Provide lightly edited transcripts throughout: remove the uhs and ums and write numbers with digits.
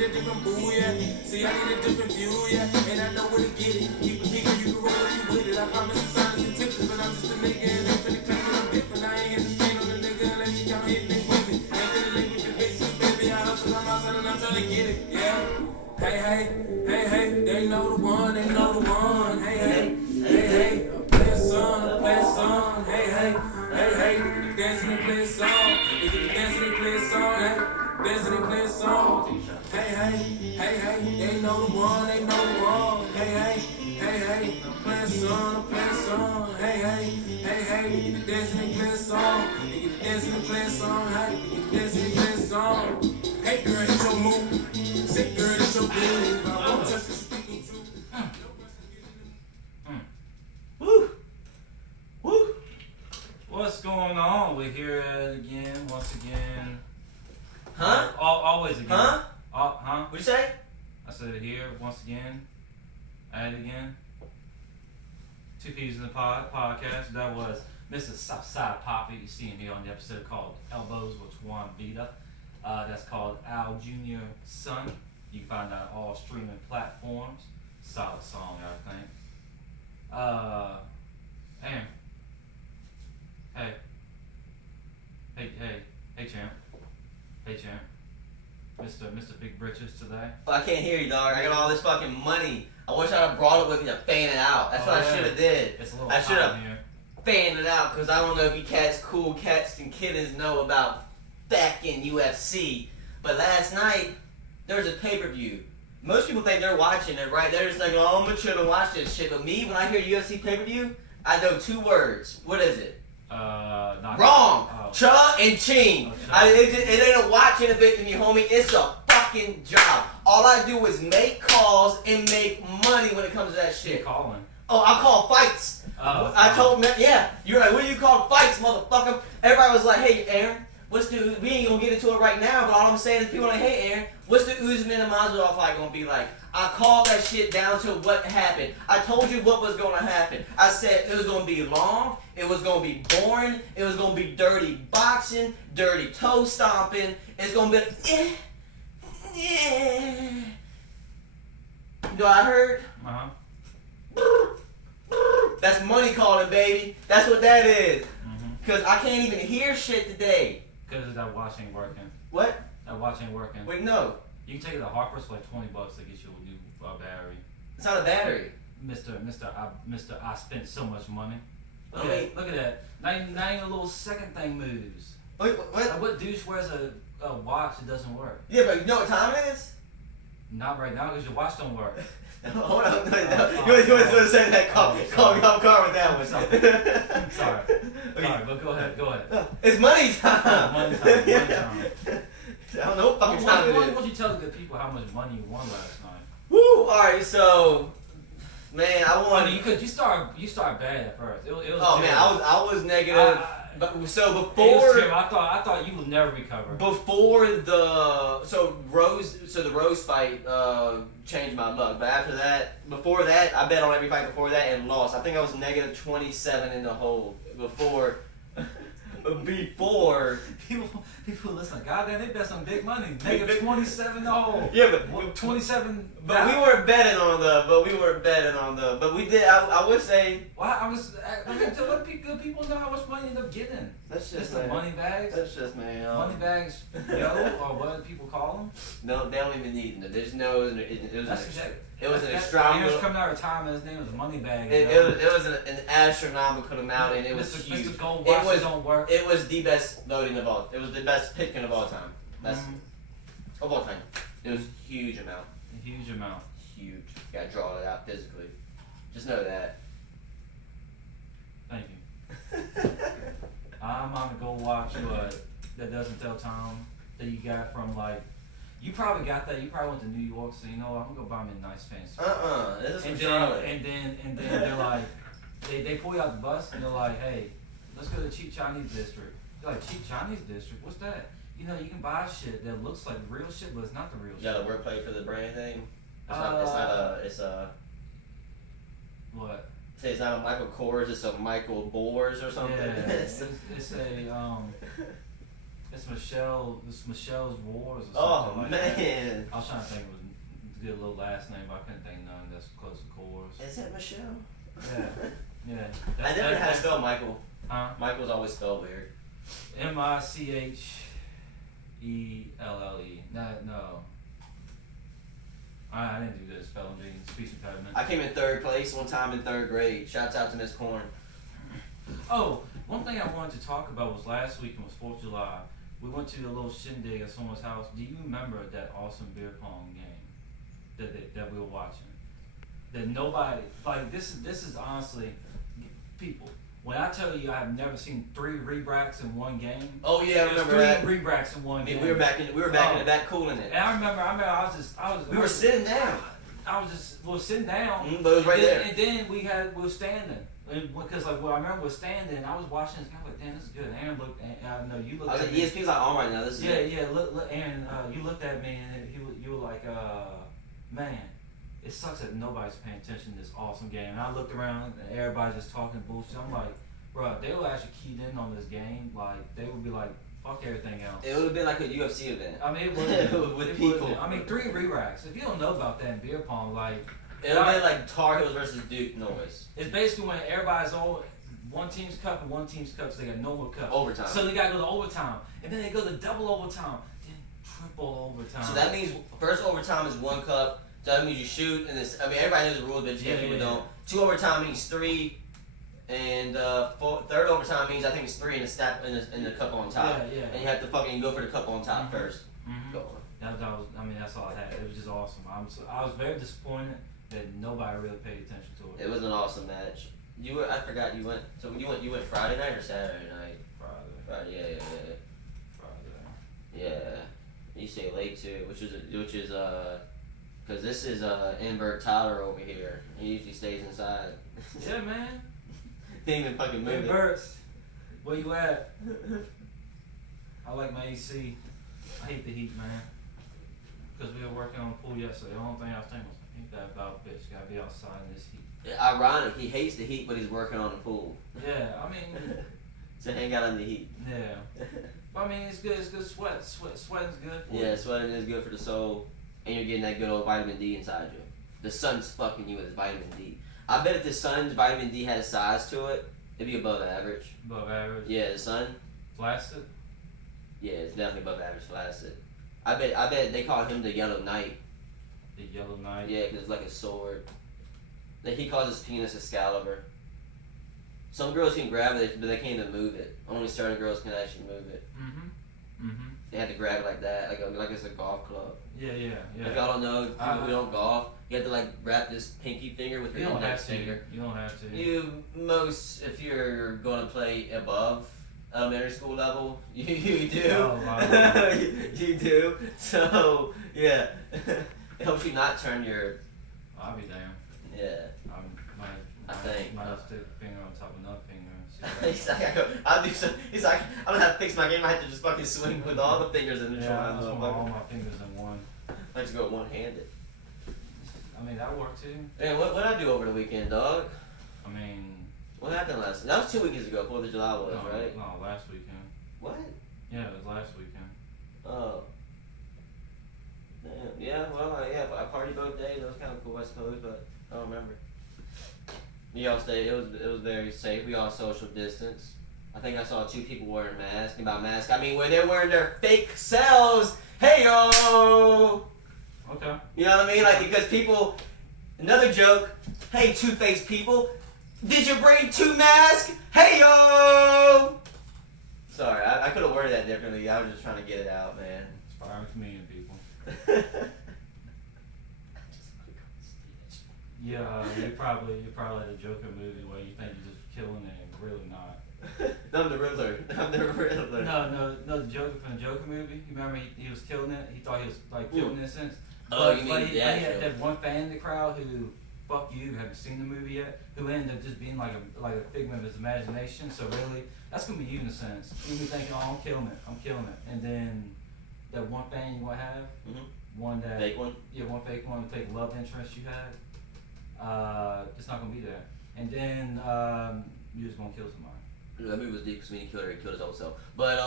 need a different boo, yeah. See, I need a different view, yeah. And I know where to get it. Keep it kicking, you can roll if you with it. I promise it's honest intentions, but I'm just a nigga and I'm finna claim that I'm different. I ain't gonna stand on a nigga unless you count anything with me. Ain't finna link with the bitches, baby. I hustle, I'm outside and I'm trying to get it, yeah. Hey, hey, hey, hey, they know the one, they know the one. Hey, hey, hey, hey, play a song, hey, hey, hey, hey, dancing and play a song. If you dancing and play a song, hey, dancing and play a song. Hey, hey, hey, hey, they know the one, they know the one. Hey, hey, hey, hey, play a song, hey, hey, hey, hey, you dancing and play a song. You dancing and play a song, hey, you dancing and play a song. Hey, girl, it's your move. Sick girl, it's your groove. I won't touch the speaking truth. Woo! Woo! What's going on? We're here again, once again. Huh? Always again. Huh? Huh? What'd you say? I said it here, once again. At it again. Two Peas in the podcast. That was Mr. Southside Poppy. You see him here on the episode called Elbows with Juan Vida. That's called Al Jr. Son. You can find that on all streaming platforms. Solid song, I think. Hey, champ. Hey, champ. Mr. Big Britches today. Oh, I can't hear you, dog. I got all this fucking money. I wish I'd have brought it with me to fan it out. That's what I should have did. It's a little I should have here. fanned it out, because I don't know if you cool cats and kittens know about fucking UFC. But last night, there was a pay-per-view. Most people think they're watching it, right? They're just like, oh, I'm gonna chill and watch this shit. But me, when I hear UFC pay-per-view, I know two words. What is it? Not Wrong. Oh. Cha and ching. It ain't a watching event to me, homie. It's a fucking job. All I do is make calls and make money when it comes to that shit. You're calling. Oh, I call fights. Oh. I told them, yeah. You're like, what do you call fights, motherfucker? Everybody was like, hey, Aaron. We ain't gonna get into it right now, but all I'm saying is people are like, hey Aaron, what's the Usman and Masvidal fight gonna be like? I called that shit down to what happened. I told you what was gonna happen. I said it was gonna be long, it was gonna be boring, it was gonna be dirty boxing, dirty toe stomping, it's gonna be You know what I heard? That's money calling, baby. That's what that is. Cause I can't even hear shit today. Because that watch ain't working. What? That watch ain't working. Wait, no. You can take it to Harper's for like $20 to get you a new battery. It's not a battery. I spent so much money. Look Oh, wait. Look at that. Not even a little second thing moves. Wait, what? Like, what douche wears a watch that doesn't work? Yeah, but you know what time it is? Not right now because your watch don't work. Hold on. You want to say that? Call with that one. Sorry. Sorry, but go ahead. No, it's money time. Money time. I don't know what fucking time it is. Why don't you tell the good people how much money you won last night? Woo! Alright, so man, I won. I mean, you start bad at first. It was oh terrible. man, I was negative. But so It before was terrible. I thought you would never recover. Before the Rose fight changed my luck. But after that, before that, I bet on every fight before that and lost. I think I was negative 27 in the hole before. People listen. Goddamn, they bet some big money. Negative 27 the hole. Yeah, but 27. But we weren't betting on the. But we did. I would say. Well, I mean, to let good people know how much money you end up getting. That's just the money bags. That's just man. Money bags, or what do people call them? No, they don't even need them. There's no. It was an He was astronomical. coming out of retirement. His name was Moneybag. It was an astronomical amount, and it was Mr. huge. Mr. Gold watches don't work. It was the best loading of all. It was the best picking of all time. That's of all time. It was a huge amount. A huge amount. Huge. You gotta draw it out physically. Just know that. Thank you. I'm on the Gold watch, but that doesn't tell time that you got from like. You probably got that. You probably went to New York, so you know I'm gonna go buy me a nice fancy. This is and from then, Charlotte. and then they're like, they pull you out the bus and they're like, hey, let's go to the cheap Chinese district. They're like, cheap Chinese district? What's that? You know, you can buy shit that looks like real shit, but it's not the real shit. You got a wordplay for the brand thing? It's a. What? Say it's not a Michael Kors, it's a Michael Bors or something. Yeah, it's a It's Michelle's Wars or something Oh like that. man. I was trying to think of a good little last name, but I couldn't think of none that's close to Coors. Is that Michelle? Yeah. I never had to spell Michael. Huh? Michael's always spelled weird. Michelle. No. I didn't do good at spelling being speech impediment. I came in 3rd place one time in 3rd grade. Shouts out to Miss Corn. Oh, one thing I wanted to talk about was last weekend was 4th of July. We went to a little shindig at someone's house. Do you remember that awesome beer pong game that we were watching? That nobody, like, this is honestly, people, when I tell you I've never seen 3 re-bracks in one game. Oh yeah, I remember 3 that. re-bracks in one game. We were back in the back cooling it. And I remember We were sitting down. We were sitting down. But it was right there. And then we were standing. And because I remember we were standing, and I was watching this guy like, damn, this is good. Aaron looked, no, you looked. I was at like, me. ESPN's like on right now. This is it. Yeah. Look, Aaron, you looked at me, and you were like, man, it sucks that nobody's paying attention to this awesome game. And I looked around, and everybody's just talking bullshit. I'm like, bro, they were actually keyed in on this game. Like, they would be like, fuck everything else. It would have been like a UFC event. I mean, it would with it people. would've been. I mean, 3 re-racks. If you don't know about that in beer pong, like, It would have been like Tar Heels versus Duke noise. it's basically when everybody's all one team's cup and one team's cup, so they got no more cups. Overtime. So they gotta go to overtime, and then they go to double overtime, then triple overtime. So that means first overtime is 1 cup. So that means you shoot, and this. I mean, everybody knows the rules, but people don't. 2 overtime means 3, and 3rd overtime means I think it's 3 in the stack in the cup on top. Yeah. And you have to fucking go for the cup on top first. Mm-hmm. Go on. That was. I mean, that's all I had. It was just awesome. I was very disappointed that nobody really paid attention to it. It was an awesome match. I forgot you went. So you went Friday night or Saturday night? Friday. Yeah. Friday. Yeah. You say late too, which is because this is invert Tyler over here. He usually stays inside. Yeah, man. He didn't even fucking move Hey, Burt's, where you at? I like my AC. I hate the heat, man. Because we were working on the pool yesterday. The only thing I was thinking was, ain't that about bitch? Gotta be outside in this heat. Ironic, he hates the heat, but he's working on the pool. Yeah, I mean. So hang out in the heat. Yeah. I mean, it's good. It's good sweat. Sweating's good for you. Yeah, sweating is good for the soul, and you're getting that good old vitamin D inside you. The sun's fucking you with vitamin D. I bet if the sun's vitamin D had a size to it, it'd be above average. Above average. Yeah, the sun. Flaccid. Yeah, it's definitely above average flaccid. I bet they call him the Yellow Knight. The Yellow Knight. Yeah, because it's like a sword. Like he calls his penis Excalibur. Some girls can grab it, but they can't even move it. Only certain girls can actually move it. They have to grab it like that, like it's a golf club. Yeah. If y'all don't know, people who don't golf, you have to like wrap this pinky finger with You your don't index have to. finger. You don't have to. If you're going to play above elementary school level, you do. Oh, wow. You do. So yeah, it helps you not turn your. I'll be damned. Yeah. I think. Might stick a finger on top of another finger. He's like, I don't have to fix my game. I have to just fucking swing with all the fingers in the Yeah, I triangle. just want all my fingers in one. I just go one-handed. I mean, that worked too. Man, what I do over the weekend, dog? I mean. What happened last? That was 2 weekends ago. 4th of July was, No, right? No, last weekend. What? Yeah, it was last weekend. Oh. Damn. Yeah. Well, yeah. I partied both days. That was kind of cool, I suppose, but I don't remember. We all stayed. It was very safe. We all social distance. I think I saw 2 people wearing masks. And by mask, I mean when they're wearing their fake selves. Hey yo. Okay. You know what I mean? Like because people. Another joke. Hey, 2-faced people. Did you bring 2 masks? Hey yo. Sorry, I could have worded that differently. I was just trying to get it out, man. Inspiring comedian people. Yeah, you probably had a Joker movie where you think you're just killing it and really not. I'm the Riddler. No, the Joker from the Joker movie. You remember he was killing it? He thought he was like killing it since. Oh, you but mean he that? had that one fan in the crowd who, fuck you, haven't seen the movie yet, who ended up just being like a figment of his imagination. So really, that's gonna be you in a sense. You'll be thinking, oh, I'm killing it, and then that one fan you want to have, one that fake one. Yeah, one fake one, fake love interest you had. It's not gonna be there, and then you're just gonna kill somebody. That movie was deep because when he killed her, he killed his old self. But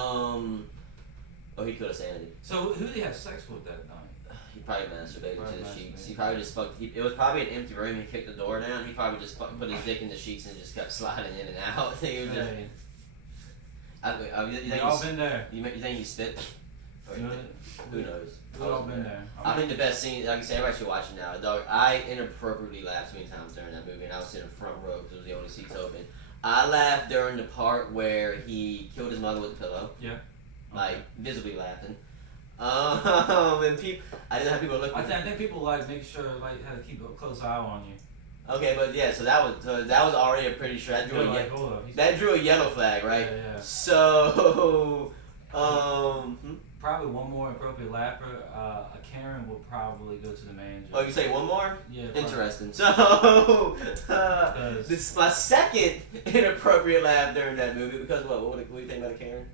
Oh, he killed a sanity. So who did he have sex with that night? He probably masturbated Probably to the sheets. masturbated. He probably just fucked. It was probably an empty room. He kicked the door down. He probably just put his dick in the sheets and just kept sliding in and out. He was just, Hey, you we think all been there. you think he spit? Or You know, who knows? we all been there. I think the best scene, like I said, everybody should watch it now. Dog, I inappropriately laughed many times during that movie, and I was sitting front row because it was the only seats open. I laughed during the part where he killed his mother with a pillow. Yeah. Like, visibly laughing. And people, I didn't have people looking. I think people like make sure like how to keep a close eye on you. Okay, but yeah, so that was already a pretty sure. That drew They're a like, hold up. that drew a yellow flag, right? Yeah. So, Probably one more appropriate lapper. A Karen will probably go to the manager. Oh, you say one more? Yeah. Probably. Interesting. So, this is my second inappropriate laugh during that movie because what do you think about a Karen?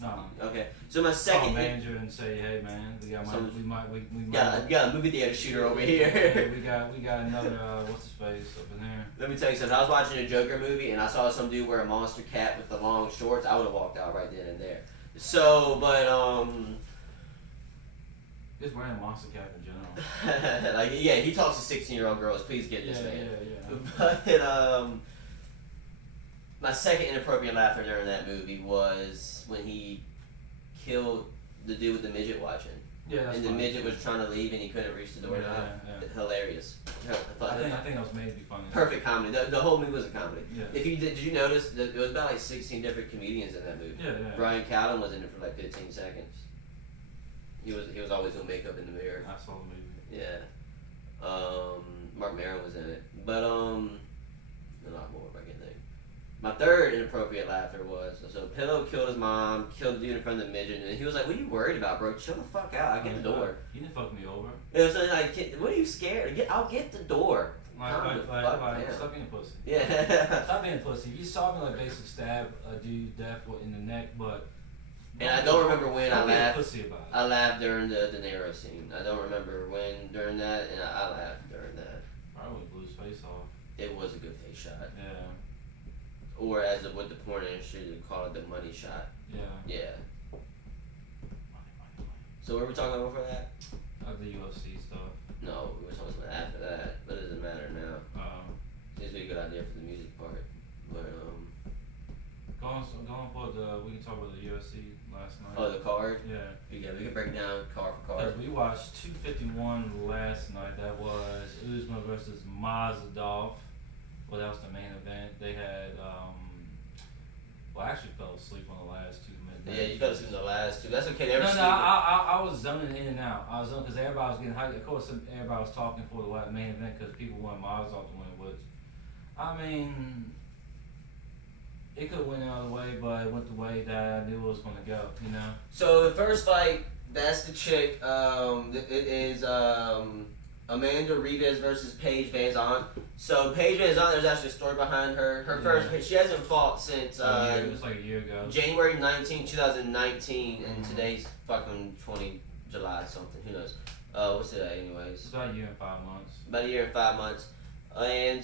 No. Okay, so my Call second. the manager and say, hey man, we got we got a movie theater shooter over Yeah, here. we got another what's his face up in there. Let me tell you something. I was watching a Joker movie and I saw some dude wear a monster cap with the long shorts. I would have walked out right then and there. So, but Just wearing a monster cap in general. like yeah, he talks to 16-year-old girls. Please get this man. Yeah. But my second inappropriate laughter during that movie was when he killed the dude with the midget watching. Yeah, that's And the funny. midget was trying to leave and he couldn't reach the door. Yeah. Hilarious. I think that was made to be funny. Perfect comedy. The whole movie was a comedy. Yeah. If you did you notice that there was about like 16 different comedians in that movie? Yeah. Brian Callen was in it for like 15 seconds. He was always doing makeup in the mirror. I saw the movie. Yeah. Mark Maron was in it. But a lot more if I can think. My third inappropriate laughter was so Pillow killed his mom, killed the dude in front of the midget, and he was like, "What are you worried about, bro? Chill the fuck out. I'll get the door." You didn't fuck me over. It was like, "What are you scared? I'll get the door." Calm the fuck down. Stop being a pussy. Yeah. Stop being a pussy. You saw me like basically stab a dude death in the neck, but. And I don't remember when I Don't be a laughed. pussy about it. I laughed during the De Niro scene. I don't remember when during that, and I laughed during that. Probably blew his face off. It was a good face shot. Yeah. Or as with the porn industry, they call it the money shot. Yeah. Yeah. So what were we talking about before that? The UFC stuff. No, we were talking about after that, but it doesn't matter now. Seems to be a good idea for the music part. But Go on for we can talk about the UFC last night. oh, the card. Yeah. Yeah, we can break it down card for card. Because we watched 251 last night. That was Usman versus Mazadov. Well, that was the main event. They had, well, I actually fell asleep on the last 2 minutes. Yeah, you fell asleep in the last two. That's okay. They were No, sleeping. I was zoning in and out. I was zoning because everybody was getting hyped. Of course, everybody was talking for the main event because people wanted Mazadov to win, which, I mean, it could have went out of the way, but it went the way that I knew it was going to go, you know? So the first fight, that's the chick. It is Amanda Ribas versus Paige Van Zandt. So Paige Van Zandt, there's actually a story behind her. Her first, she hasn't fought since it was like a year ago. January 19, 2019, and today's fucking 20 July something. Who knows? What's today, anyways? It's about a year and 5 months. About a year and 5 months. And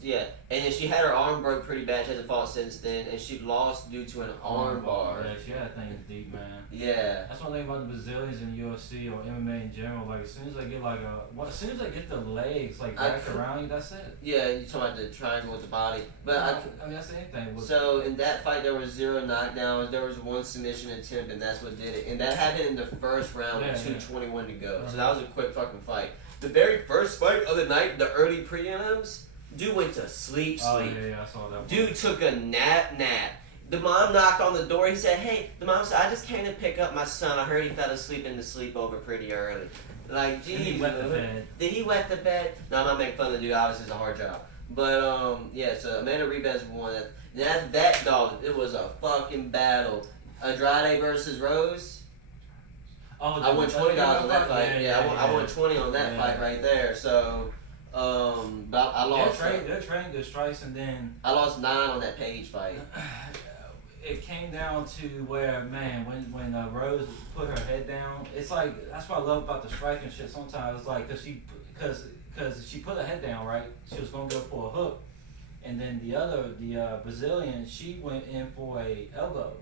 yeah, and then she had her arm broke pretty bad. She hasn't fought since then, and she lost due to an arm bar. Yeah, she had things deep, man. Yeah. That's one thing about the Brazilians in UFC or MMA in general. Like as soon as they get as soon as they get the legs like wrapped around you, that's it. Yeah, you talking about the triangle with the body, but I mean that's anything. So in that fight, there was 0 knockdowns. There was 1 submission attempt, and that's what did it. And that happened in the first round with 2:21 to go. So that was a quick fucking fight. The very first fight of the night, the early prelims, dude went to sleep. Oh yeah, I saw that one. Dude took a nap. The mom knocked on the door. He said, "Hey," the mom said, "I just came to pick up my son. I heard he fell asleep in the sleepover pretty early." Like, geez. Did he wet the bed? Did he wet the bed? No, I'm not making fun of the dude. Obviously, it's a hard job. But yeah. So Amanda Ribas won. That dog. It was a fucking battle. Andrade versus Rose. Oh, I won $20 on that fight. Yeah, I won 20 on that fight right there. So, but I lost. They're trained to strikes, and then I lost 9 on that Page fight. It came down to where, man, when Rose put her head down, it's like that's what I love about the striking shit. Sometimes it's like because she put her head down, right? She was gonna go for a hook, and then the Brazilian, she went in for a elbow.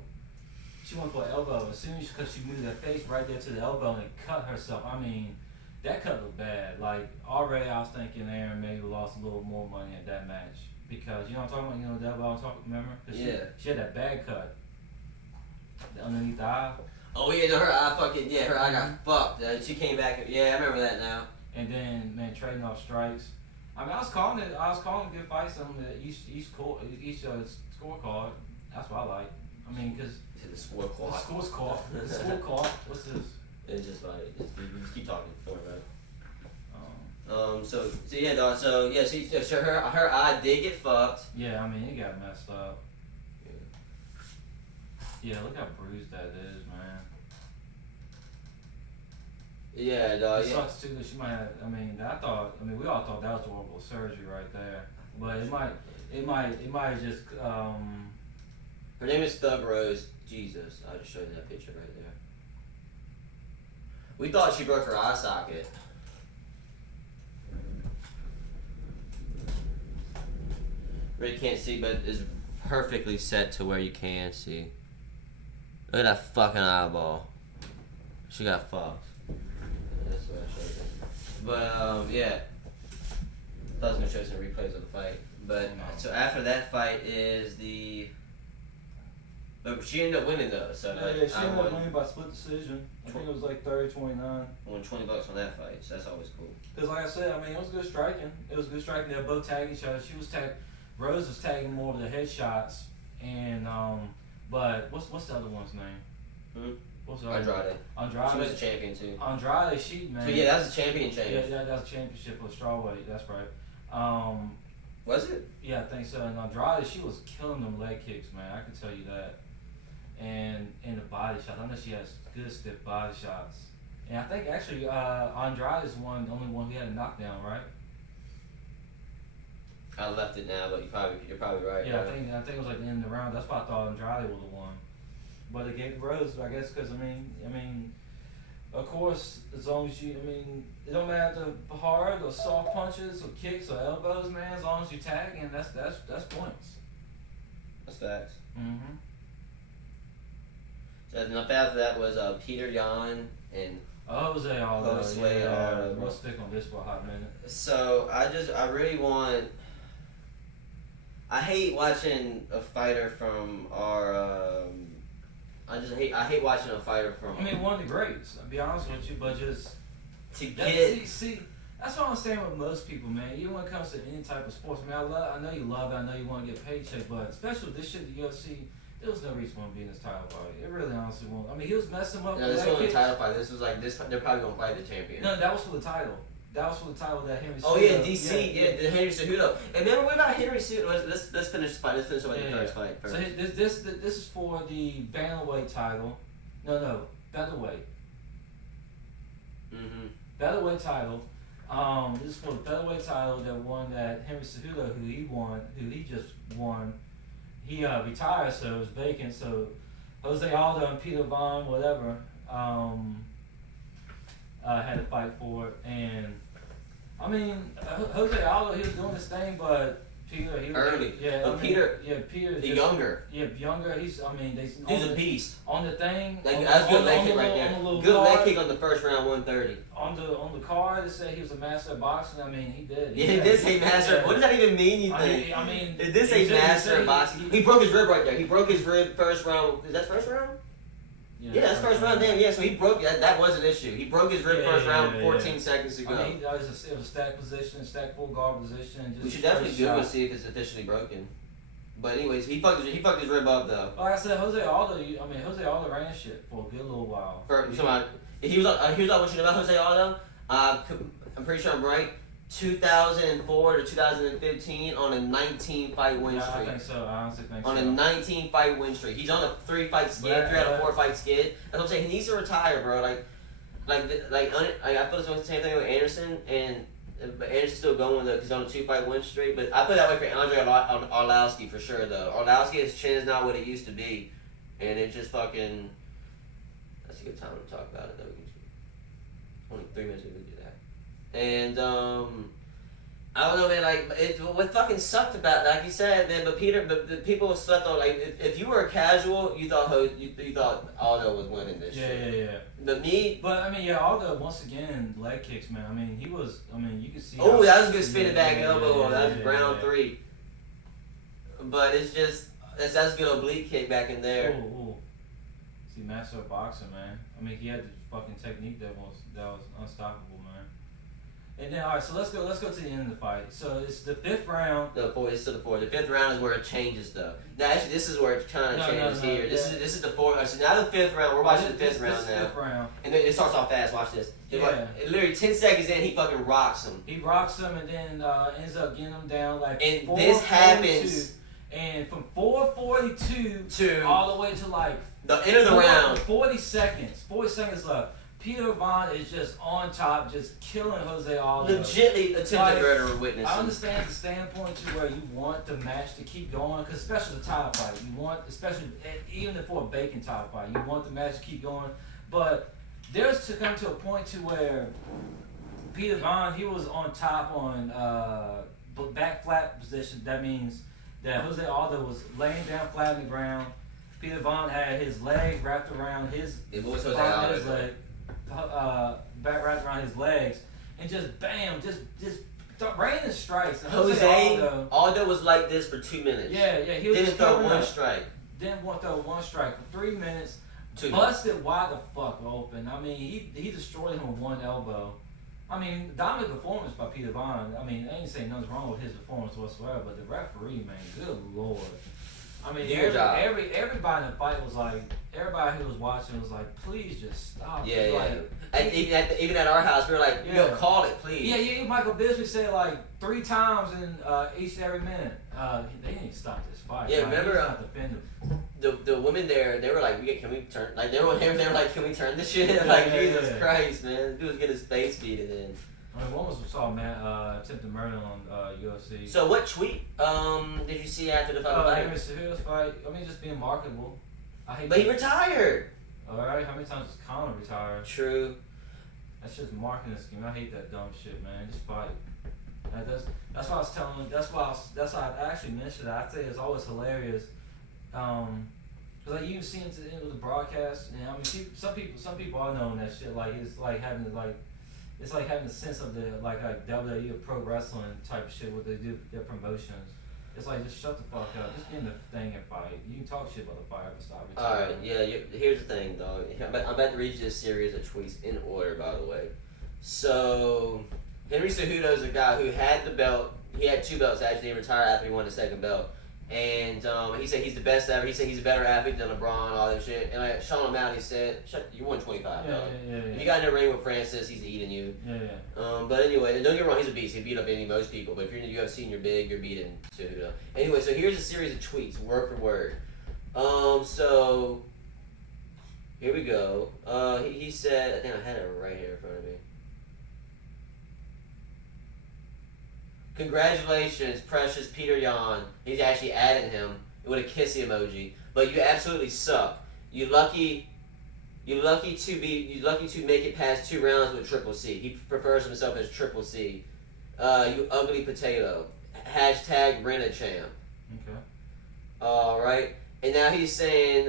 she went for an elbow. As soon as because she moved her face right there to the elbow and cut herself. I mean, that cut looked bad. Like already, I was thinking Aaron maybe lost a little more money at that match because you know what I'm talking about. You know the elbow I'm talking. Remember? 'Cause she had that bad cut underneath the eye. Oh yeah, no, her eye fucking her eye got fucked. She came back. Yeah, I remember that now. And then man, trading off strikes. I mean, I was calling good fights on the each scorecard. That's what I like. I mean, because the scorecard. The scorecard. What's this? It's just like just keep talking. Don't worry about it. So yeah, dog. So yeah, so her eye did get fucked. Yeah, I mean it got messed up. Yeah, look how bruised that is, man. Yeah, dog. It sucks too that she might have. I mean, we all thought that was horrible surgery right there, but it might have just. Her name is Thug Rose. Jesus, I'll just show you that picture right there. We thought she broke her eye socket. Really can't see, but it's perfectly set to where you can see. Look at that fucking eyeball. She got fucked. That's what I showed you. But yeah. I was gonna show some replays of the fight. But so after that fight is the. But she ended up winning though. So yeah, she ended up winning by split decision. I think it was like 30-29. Won $20 on that fight, so that's always cool. Because like I said, I mean it was good striking. They were both tagging each other. Rose was tagging more of the headshots, and but what's the other one's name? What's the other? Andrade. She was a champion too. Andrade, man. So yeah, that was a championship. Yeah, that was a championship for strawweight. That's right. Was it? Yeah, I think so. And Andrade, she was killing them leg kicks, man. I can tell you that. And the body shots. I know she has good stiff body shots. And I think actually Andrade is the only one who had a knockdown, right? I left it now, but you're probably right. Yeah, I think it was like the end of the round. That's why I thought Andrade was the one. But it gave Rose, I guess, because I mean, of course, as long as it don't matter the hard or soft punches or kicks or elbows, man. As long as you tag, and that's points. That's facts. Mm-hmm. So after that was Peter Yan and Jose Aldo. Jose Yeah, Aldo. we'll stick on this for a hot minute. So I really want. I hate watching a fighter from our. I hate watching a fighter from. I mean, one of the greats. I'll be honest with you, but just to get. See, that's what I'm saying with most people, man. Even when it comes to any type of sports, man, I know you love it. I know you want to get a paycheck, but especially with this shit, the UFC. There was no reason for him to be in this title fight. It really honestly won't. I mean, he was messing up. No, this wasn't a title fight. This was like this. They're probably gonna fight the champion. No, that was for the title. That was for the title that Henry. Oh yeah, DC. Yeah, the Henry Cejudo. And remember, what about Henry Cejudo? Let's finish the fight. Let's finish the first fight first. So this is for the bantamweight title. No, featherweight. Featherweight title. This is for the featherweight title that Henry Cejudo, who he just won. He retired, so it was vacant. So Jose Aldo and Peter Von, whatever, had to fight for it. And I mean, Jose Aldo, he was doing his thing, but Peter, he was early. Peter. The younger. Yeah, younger. He's a beast. On the thing. Like that's good leg kick right there. Good leg kick on the first round, 130. On the card, it said he was a master of boxing. I mean, he did. Yeah, he did say master. Yeah. What does that even mean? You think? I mean, it did say master of boxing. He broke his rib right there. He broke his rib first round. Is that first round? Yeah, that's first round. Damn, yeah. So he broke that was an issue. He broke his rib first round 14 seconds ago. I mean, it was a stack position, stack full guard position. We should definitely Google see if it's officially broken. But anyways, he fucked his rib up though. Like I said, Jose Aldo ran shit for a good little while. He was what you know about Jose Aldo? I'm pretty sure I'm right. 2004 to 2015 on a 19 fight win streak. I think so. I honestly think so. On a 19 fight win streak. He's on a 3 fight skid, 3 out of 4 fight skid. That's what I'm saying. He needs to retire, bro. I feel the same thing with Anderson, but Anderson's still going though because he's on a 2 fight win streak. But I feel that way for Andre Arlovski for sure though. Arlovski, his chin is not what it used to be, and it just fucking. That's a good time to talk about it though. Only 3 minutes we can do that. And I don't know, man. Like, what fucking sucked about, like you said, man. But the people slept on. Like, if you were a casual, you thought Aldo was winning this shit. Yeah. But me. But I mean, yeah, Aldo once again leg kicks, man. I mean, he was. I mean, you can see. Oh, that was a good spinning back elbow. Yeah, That was round 3. But it's just that's a good oblique kick back in there. Ooh. See, master of boxing, man. I mean, he had the fucking technique that was unstoppable, man. And then, all right, so let's go to the end of the fight. So it's the 5th round. The 5th round is where it changes, though. Now, actually, this is where it kind of changes here. Yeah. This is the 4th. So now the 5th round. We're watching the 5th round now. 5th round. And then it starts off fast. Watch this. Yeah. Literally 10 seconds in, he fucking rocks him. He rocks him and then ends up getting him down like. And this happens. And from 4:42 to all the way to like the end of the round. 40 seconds left. Peter Von is just on top, just killing Jose Aldo. Legitly attempted murder witness. I understand the standpoint to where you want the match to keep going, because especially the title fight, you want, especially even for a bacon title fight, you want the match to keep going. But there's to come to a point to where Peter Von, he was on top on back flat position. That means that Jose Aldo was laying down flat on the ground. Peter Von had his legs wrapped around his leg. Back wrapped around his legs, and just bam, just raining strikes. And Aldo was like this for 2 minutes. Yeah, he was didn't throw one strike. Didn't throw one strike for 3 minutes. Busted wide the fuck open. I mean, he destroyed him with one elbow. I mean, dominant performance by Peter Von. I mean, I ain't saying nothing's wrong with his performance whatsoever, but the referee, man, good lord. I mean, everybody in the fight was like, everybody who was watching was like, please just stop. Yeah. And even at our house, we were like, yo, call it, please. Yeah. Michael Bisping said like 3 times in each and every minute. They didn't stop this fight. Yeah, remember the women there, they were like, can we turn? Like they were like, can we turn this shit? Like Jesus Christ, man, this dude was getting his face beaten in. I mean, one was saw attempted murder on UFC. So what tweet did you see after the fight? Henry Cejudo's fight. I mean, just being marketable. But he retired. All right, how many times has Conor retired? True. That's just marketing scheme. I hate that dumb shit, man. Just fight. That's why I was telling. That's why I actually mentioned it. I say it's always hilarious. Cause like you see into the end of the broadcast, and I mean, some people are knowing that shit. Like it's like having the sense of the like WWE or pro wrestling type of shit where they do their promotions. It's like, just shut the fuck up. Just get in the thing and fight. You can talk shit about the fight, but stop it. Alright, yeah, here's the thing, dog. I'm about to read you this series of tweets in order, by the way. So, Henry Cejudo is a guy who had the belt. He had 2 belts, actually. He retired after he won the 2nd belt. And he said he's the best ever. He said he's a better athlete than LeBron, all that shit. And like Sean O'Malley said, you won 25, yeah. If you got in the ring with Francis, he's eating you. Yeah. But anyway, don't get me wrong, he's a beast. He beat up most people. But if you're in the UFC and you're big, you're beating Cejudo. Anyway, so here's a series of tweets, word for word. So here we go. He said, I think I had it right here in front of me. Congratulations, precious Peter Yan. He's actually added him with a kissy emoji. But you absolutely suck. You lucky to make it past 2 rounds with Triple C. He prefers himself as Triple C. You ugly potato. Hashtag Renachamp. Okay. Alright. And now he's saying,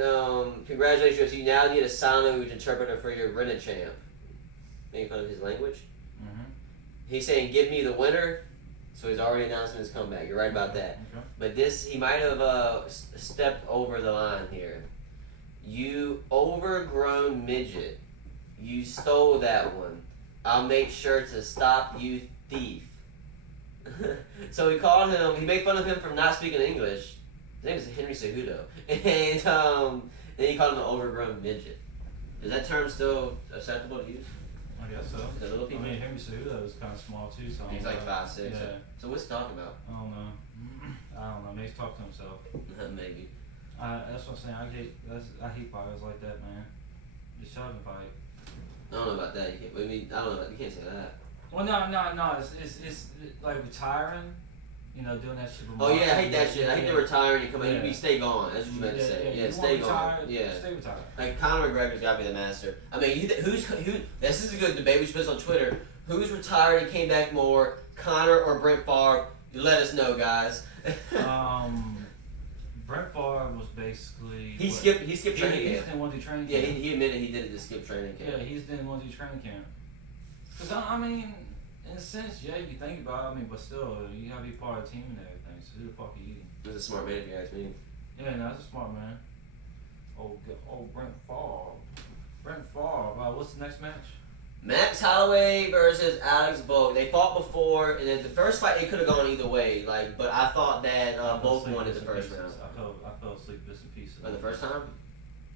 congratulations, you now need a sign language interpreter for your Renachamp. Making fun of his language. Mm-hmm. He's saying, give me the winner. So he's already announcing his comeback. You're right about that. Okay. But he might have stepped over the line here. You overgrown midget. You stole that one. I'll make sure to stop you, thief. So he made fun of him for not speaking English. His name is Henry Cejudo. And then he called him an overgrown midget. Is that term still acceptable to use? I guess so. The little people? I mean, Henry Cejudo is kind of small too, so he's like 5'6". Yeah. So what's he talking about? I don't know. Maybe he's talking to himself. Maybe. That's what I'm saying. I hate fighters like that, man. Just shut and fight. I don't know about that. I don't know. You can't say that. Well, no. It's like retiring. You know, doing that shit. Oh yeah, I hate that shit. I hate the retiring and come in. You stay gone. That's what you meant to say. Yeah, stay gone. Yeah, stay retired. Like Conor McGregor's got to be the master. I mean, who? This is a good debate we should put on Twitter. Who's retired and came back more? Connor or Brent Favre? Let us know, guys. Brent Favre was basically He skipped training He camp. didn't want to do training Yeah, camp. he admitted he did it to skip training camp. Yeah, he just didn't want to do training camp. Cause I mean, in a sense, yeah, you think about it, I mean, but still, you gotta be part of the team and everything. So who the fuck are you? He was a smart man, if you ask me. Yeah, no, that's a smart man. Brent Favre. Brent Favre. What's the next match? Max Holloway versus Alex Bogue. They fought before, and then the first fight it could have gone either way. Like, but I thought that Bogue won in the first round. I fell asleep bits and pieces. For the first time?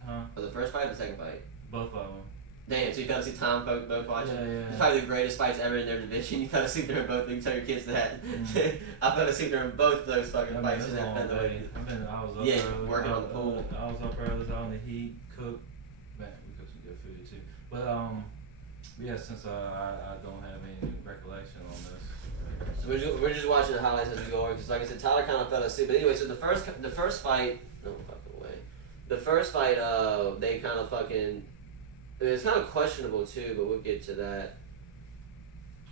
Huh? For the first fight or the second fight? Both of them. Damn, so you fell asleep time both watching? Yeah. It's probably the greatest fights ever in their division. You fell asleep during both. You can tell your kids that. Mm. I fell asleep during both of those fucking fights in It was a that long day. featherweight. I was up Yeah, early. working on the pool. I was up early, was out in the heat, cooked. Man, we cooked some good food too. But yeah, since I don't have any recollection on this. So we're just watching the highlights as we go over because, like I said, Tyler kind of fell asleep. But anyway, so the first fight, no fucking way. The first fight, they kind of fucking. It's kind of questionable too, but we'll get to that.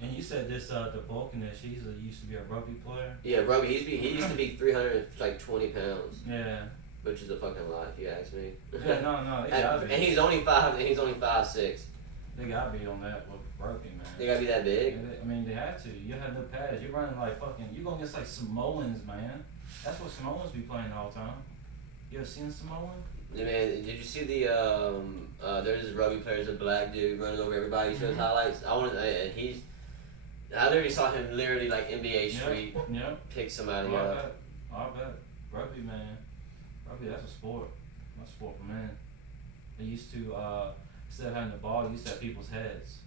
And you said this the Vulcanist, he used to be a rugby player. Yeah, rugby. He used to be 320 pounds, Yeah. which is a fucking lot if you ask me. Yeah, no, they gotta be. And he's only 5'6". They gotta be on that with rugby, man. They gotta be that big. I mean, they have to. You have no pads. You're running like fucking. You're going against like Samoans, man. That's what Samoans be playing all the time. You ever seen Samoan? Yeah, man, did you see the there's this rugby player, a black dude running over everybody. He shows highlights. I literally saw him literally like NBA Street pick somebody up. I bet. Rugby, man. Rugby, that's a sport. That's a sport for men. They used to instead of having the ball, they used to have people's heads.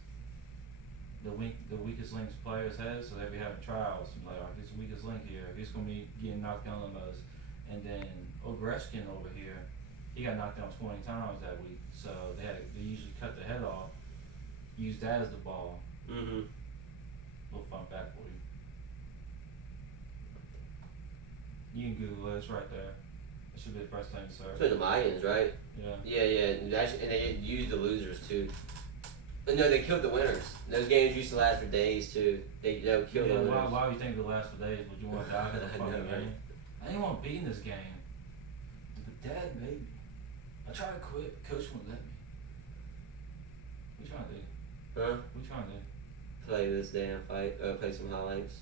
The weakest link's players' heads, so they'd be having trials. Like, all right, who's the weakest link here? Who's gonna be getting knocked down the most? And then Ogreskin over here, he got knocked down 20 times that week. So they usually cut the head off, use that as the ball. Mm-hmm. Little fun fact for you. You can Google it, it's right there. It should be the first thing to search. So the Mayans, right? Yeah. Yeah. Actually, and they used the losers too. But no, they killed the winners. Those games used to last for days too. They would kill the winners. Why would you think it would last for days? Would you want to die in the fucking game? I didn't want to be in this game. But Dad made me. I tried to quit. Coach wouldn't let me. What you trying to do? Huh? What you trying to do? Play this damn fight. Play some highlights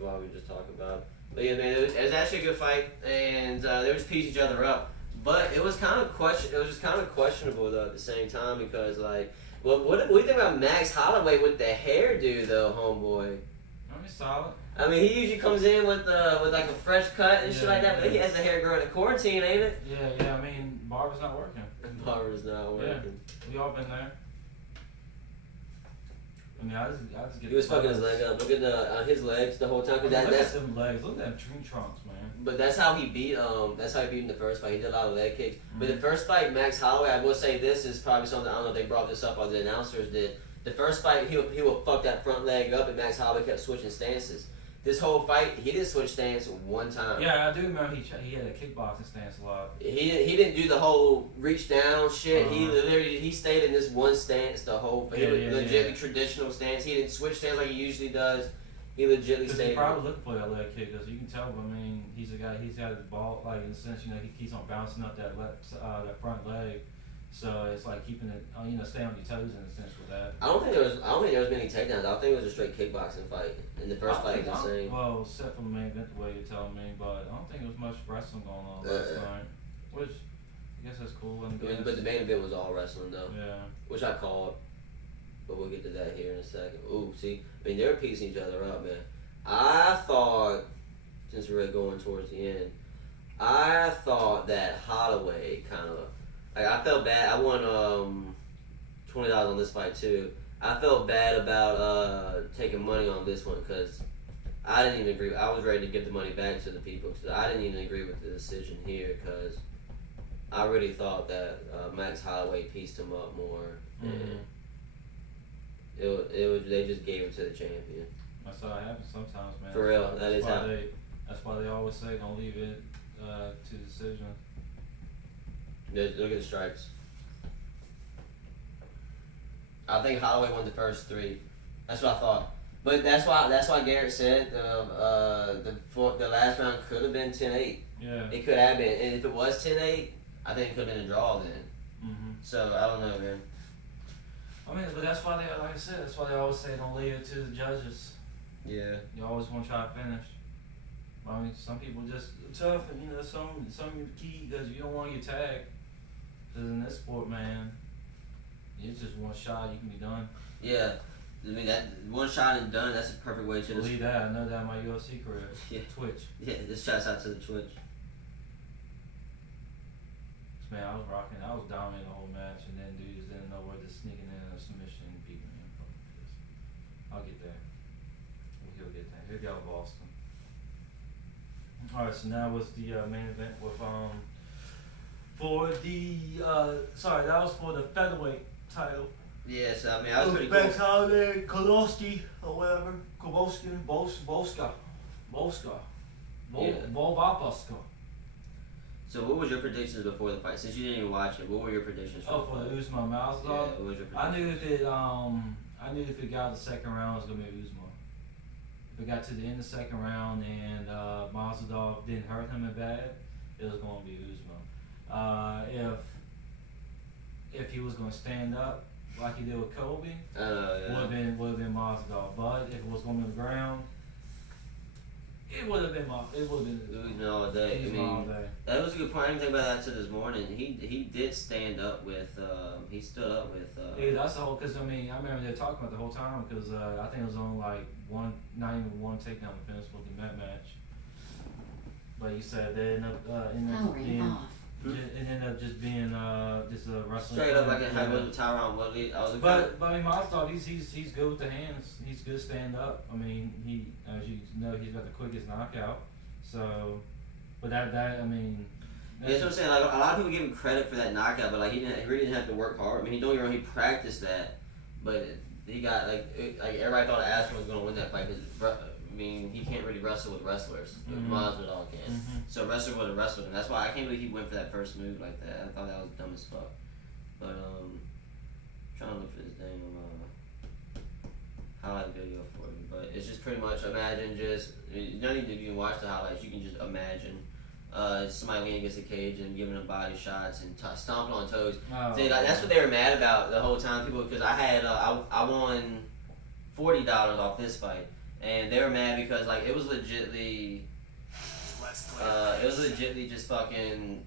while we were just talking about it. But yeah, man, it was actually a good fight, and they just pieced each other up. But it was kind of It was just kind of questionable though at the same time because like, what do you think about Max Holloway with the hairdo though, homeboy? I mean, solid. I mean, he usually comes in with like a fresh cut and shit like that, but he has the hair growing in quarantine, ain't it? Yeah. I mean, barber's not working. Barber's not working. Yeah, we all been there. I mean, I just get. He was fucking his leg up. Look at his legs the whole time. Cause look at them legs. Look at them tree trunks, man. But that's how he beat. That's how he beat in the first fight. He did a lot of leg kicks. But the first fight, Max Holloway, I will say this is probably something I don't know if they brought this up or the announcers did. The first fight, he would fuck that front leg up, and Max Holloway kept switching stances. This whole fight, he didn't switch stance one time. Yeah, I do remember he had a kickboxing stance a lot. He didn't do the whole reach down shit. He stayed in this one stance the whole. He was legitimately traditional stance. He didn't switch stance like he usually does. He legitimately stayed. He's probably looking for that leg kick because you can tell. I mean, he's a guy. He's got his ball like in a sense. You know, he keeps on bouncing up that that front leg. So it's like keeping it, stay on your toes in a sense with that. I don't think there was many takedowns. I think it was a straight kickboxing fight. In the first fight, was insane. Well, except for the main event, the way you're telling me, but I don't think there was much wrestling going on last night. Which I guess that's cool. But the main event was all wrestling though. Yeah. Which I called. But we'll get to that here in a second. Ooh, see, I mean they were piecing each other up, man. I thought, since we're going towards the end, I thought that Holloway kind of. Like, I felt bad. I won $20 on this fight too. I felt bad about taking money on this one because I didn't even agree. I was ready to give the money back to the people because I didn't even agree with the decision here because I really thought that Max Holloway pieced him up more. And they just gave it to the champion. That's how it happens sometimes, man. For real, that's why they always say don't leave it to decision. Look at the strikes. I think Holloway won the first 3. That's what I thought. But that's why Garrett said the last round could have been 10-8. Yeah. It could have been, and if it was 10-8, I think it could have been a draw then. Mm-hmm. So I don't know, man. I mean, but that's why they, like I said, that's why they always say don't leave it to the judges. Yeah. You always want to try to finish. I mean, some people just tough, and you know, some key because you don't want to get tagged. Because in this sport, man, it's just one shot, you can be done. Yeah. I mean, that one shot and done, that's a perfect way to Believe that. I know that in my UFC career. Yeah. Twitch. Yeah, this shouts out to the Twitch. Man, I was rocking. I was dominating the whole match, and then dudes didn't know where to sneaking in a submission and beating me. I'll get there. He'll get there. He'll go to Boston. Alright, so now was the main event with for the sorry, that was for the featherweight title. Yeah, so I mean, I was pretty cool. Alexander Kolowski or whatever. Volska. So what was your predictions before the fight? Since you didn't even watch it, what were your predictions? Oh, for the Usman Masvidal? Yeah, what was your predictions? I knew if it got to the second round, it was gonna be Usman. If it got to the end of the second round and Masvidal didn't hurt him bad, it was gonna be Usman. If he was gonna stand up like he did with Kobe, yeah. would have been Masvidal. But if it was gonna be on the ground, it would have been Usman all day. Usman all day. That was a good point. I didn't think about that until this morning. He did stand up with. He stood up with. Yeah, that's the whole. Cause I mean, I remember they were talking about the whole time. Cause I think it was on like not even one takedown to finish with that match. But you said they ended up being. It ended up just being just a wrestling. Straight up like it had with Tyron Woodley. But I mean, Masvidal, he's good with the hands. He's good stand up. I mean, he, as you know, he's got the quickest knockout. So, but that I mean. Yeah, that's what I'm saying. Like a lot of people give him credit for that knockout, but like he really didn't have to work hard. I mean, don't get me wrong, he practiced that, but he got like everybody thought Askren was gonna win that fight because I mean he can't really wrestle with wrestlers. Mm-hmm. Masvidal can. Mm-hmm. So wrestler with a wrestler, and that's why I can't believe he went for that first move like that. I thought that was dumb as fuck. But trying to look for this dang highlight video for you, but it's just pretty much imagine just you don't need to even watch the highlights. You can just imagine. Somebody leaning against the cage and giving them body shots and stomping on toes. Oh, See, like, that's what they were mad about the whole time. People, because I had I won $40 off this fight, and they were mad because like it was legitly just fucking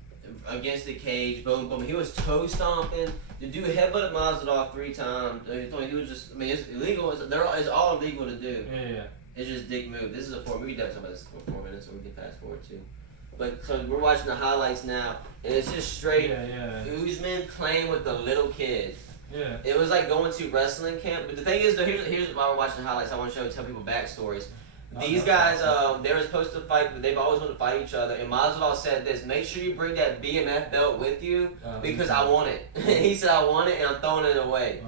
against the cage, boom, boom. He was toe stomping. The dude headbutted Masvidal 3 times. He was just, I mean, it's illegal. It's all illegal to do. Yeah. It's just dick move. This is a 4. We can definitely talk about this for 4 minutes, or we can fast forward too. But so we're watching the highlights now, and it's just straight Usman playing with the little kid. Yeah. It was like going to wrestling camp. But the thing is, here's why we're watching the highlights. I want to tell people backstories. These guys, they were supposed to fight, but they've always wanted to fight each other. And Masvidal said this: make sure you bring that BMF belt with you because I want it. He said, I want it, and I'm throwing it away.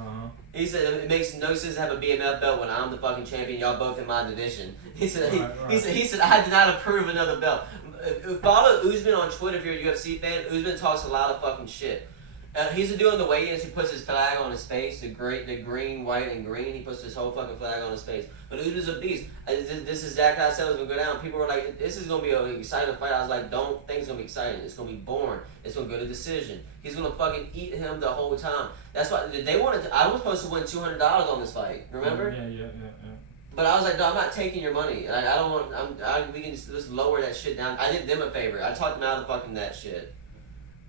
He said it makes no sense to have a BMF belt when I'm the fucking champion. Y'all both in my division. He said he said I did not approve another belt. Follow Usman on Twitter if you're a UFC fan. Usman talks a lot of fucking shit. He's doing the weigh-ins. He puts his flag on his face, the green, white, and green. He puts his whole fucking flag on his face. But Usman's a beast. This is exactly how I said it was gonna go down. People were like, "This is gonna be an exciting fight." I was like, "Don't think it's gonna be exciting. It's gonna be boring. It's gonna go to decision. He's gonna fucking eat him the whole time." That's why they wanted. I was supposed to win $200 on this fight. Remember? Yeah. But I was like, no, I'm not taking your money. Like, I don't want. We can just lower that shit down. I did them a favor. I talked them out of fucking that shit.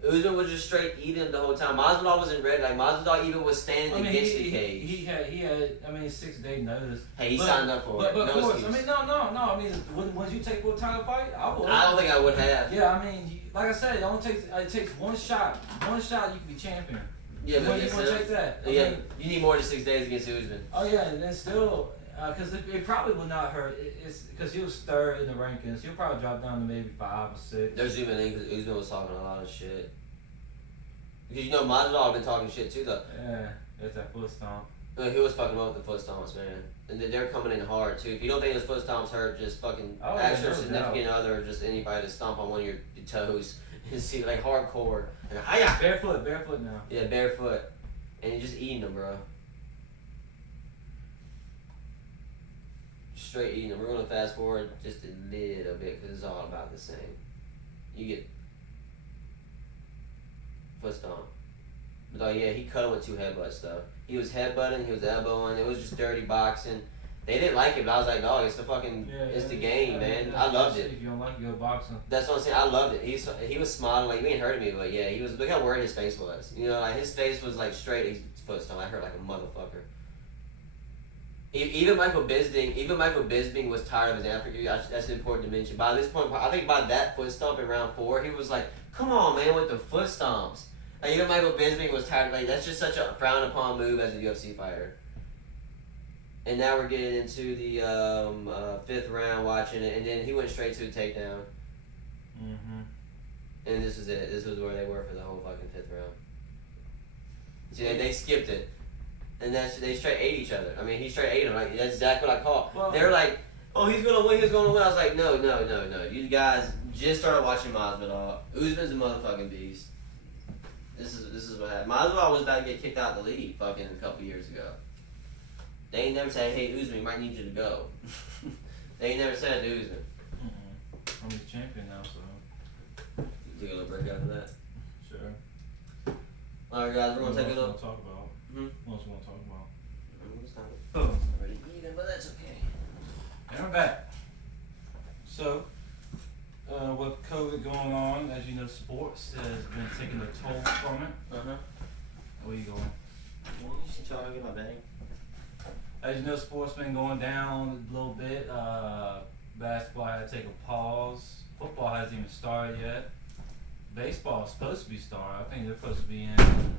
Usman was just straight eating him the whole time. Masvidal wasn't ready. Like Masvidal even was standing against the cage. He had. I mean, 6 day notice. Hey, he signed up for it. But no of course, excuse. I mean, no. I mean, once you take for a title fight, I would. I don't think I would have. Yeah, I mean, like I said, it takes one shot. One shot, you can be champion. Yeah, but you want to take that? I mean, mean, you need more than 6 days against Usman. Oh yeah, and then still. Because it probably will not hurt. It's because he was third in the rankings. He'll probably drop down to maybe 5 or 6. They're zooming in because Usman was talking a lot of shit. Because you know Masvidal been talking shit too though. Yeah, that's that foot stomp. He was fucking up with the foot stomps, man. And they're coming in hard too. If you don't think his foot stomps hurt, just fucking ask your significant other or just anybody to stomp on one of your toes and see like hardcore. And hiya! Barefoot now. Yeah, barefoot. And you're just eating them, bro. straight eating them. We're going to fast forward just a little bit because it's all about the same. You get foot stomp. But oh yeah, he cut him with 2 headbutt stuff. He was headbutting, he was elbowing. It was just dirty boxing. They didn't like it, but I was like, dog, it's the fucking, it's the game, man. I loved it. If you don't like it, go boxing. That's what I'm saying. I loved it. He was smiling, like, he ain't hurting me, but yeah, he was. Look how worried his face was. You know, like his face was like straight. His foot stomp. I hurt like a motherfucker. Even Michael Bisping was tired of his African. That's important to mention. By this point, I think by that foot stomp in round 4, he was like, "Come on, man, with the foot stomps." Like, even Michael Bisping was tired. Like, that's just such a frowned upon move as a UFC fighter. And now we're getting into the 5th round, watching it, and then he went straight to a takedown. Mm-hmm. And this was it. This was where they were for the whole fucking 5th round. See, they skipped it. And they straight ate each other. I mean, he straight ate him. Like, that's exactly what I call. Well, they're like, oh, he's gonna win. I was like, no. You guys just started watching Masvidal. Usman's a motherfucking beast. This is what happened. Masvidal was about to get kicked out of the league fucking a couple years ago. They ain't never said, hey, Usman, we might need you to go. They ain't never said to Usman. I'm the champion now, so. Take a little break after that. Sure. Alright, guys, we're gonna take a little. What else you want to talk about? What else you want to talk about? I'm already eating, but that's okay. And we're back. So, with COVID going on, as you know, sports has been taking a toll from it. Where you going? You should try to get my bag. As you know, sports been going down a little bit. Basketball had to take a pause. Football hasn't even started yet. Baseball is supposed to be starting. I think they're supposed to be in.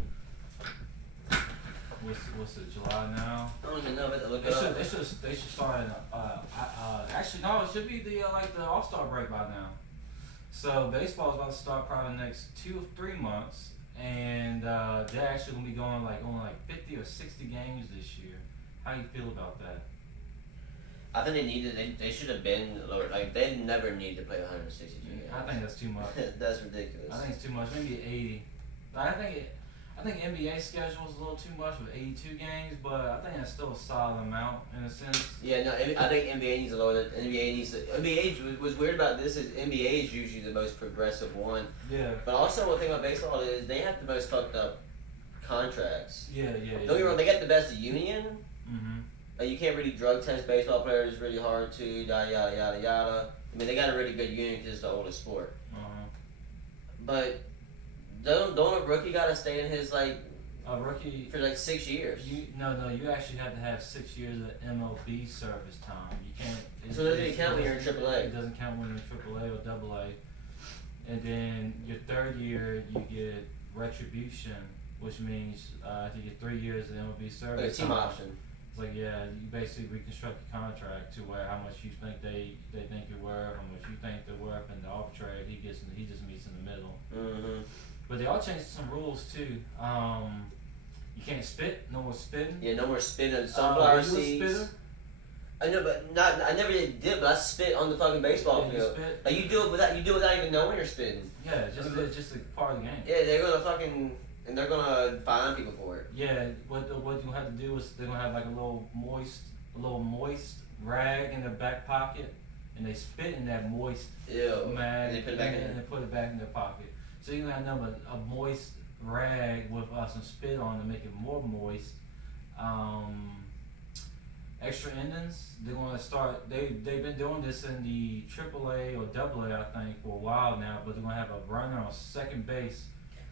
What's it? July now. I don't even know, but look it up. They should start in. Actually, no. It should be the the All-Star break by now. So baseball is about to start probably the next 2 or 3 months, and they're actually gonna be going on 50 or 60 games this year. How you feel about that? I think they should have been lower. Like, they never need to play 162 games. I think that's too much. That's ridiculous. I think it's too much. Maybe 80. I think NBA schedule is a little too much with 82 games, but I think that's still a solid amount in a sense. Yeah, no, I think NBA needs to lower that. NBA was weird about this is NBA is usually the most progressive one. Yeah. But also one thing about baseball is they have the most fucked up contracts. Yeah. Don't get me wrong, they got the best union. Mm-hmm. Like, you can't really drug test baseball players. It's really hard to, yada, yada, yada. I mean, they got a really good union because it's the oldest sport. But don't a rookie got to stay in his, like, a rookie for, 6 years? No, you actually have to have 6 years of MLB service time. You can't. So it doesn't count when you're in AAA? It doesn't count when you're in AAA or AA. And then your 3rd year, you get retribution, which means after you get 3 years of MLB service Like a team option. It's like, yeah, you basically reconstruct your contract to where how much you think they think you're worth, how much you think they're worth, and the arbitrator he just meets in the middle. Mm-hmm. But they all changed some rules too. You can't spit, no more spitting. Yeah, no more spitting on sunflower seeds. Spitter? I know, but I never did, but I spit on the fucking baseball field. Spit? Like, you do it without even knowing you're spitting. Yeah, it's just a part of the game. Yeah, they're gonna fine people for it. Yeah, what you have to do is they're gonna have like a little moist rag in their back pocket, and they spit in that moist mag, and they put it back in. And they put it back in their pocket. So you're gonna have a moist rag with some spit on to make it more moist. Extra endings, they're gonna start. They've been doing this in the AAA or AA, I think, for a while now. But they're gonna have a runner on second base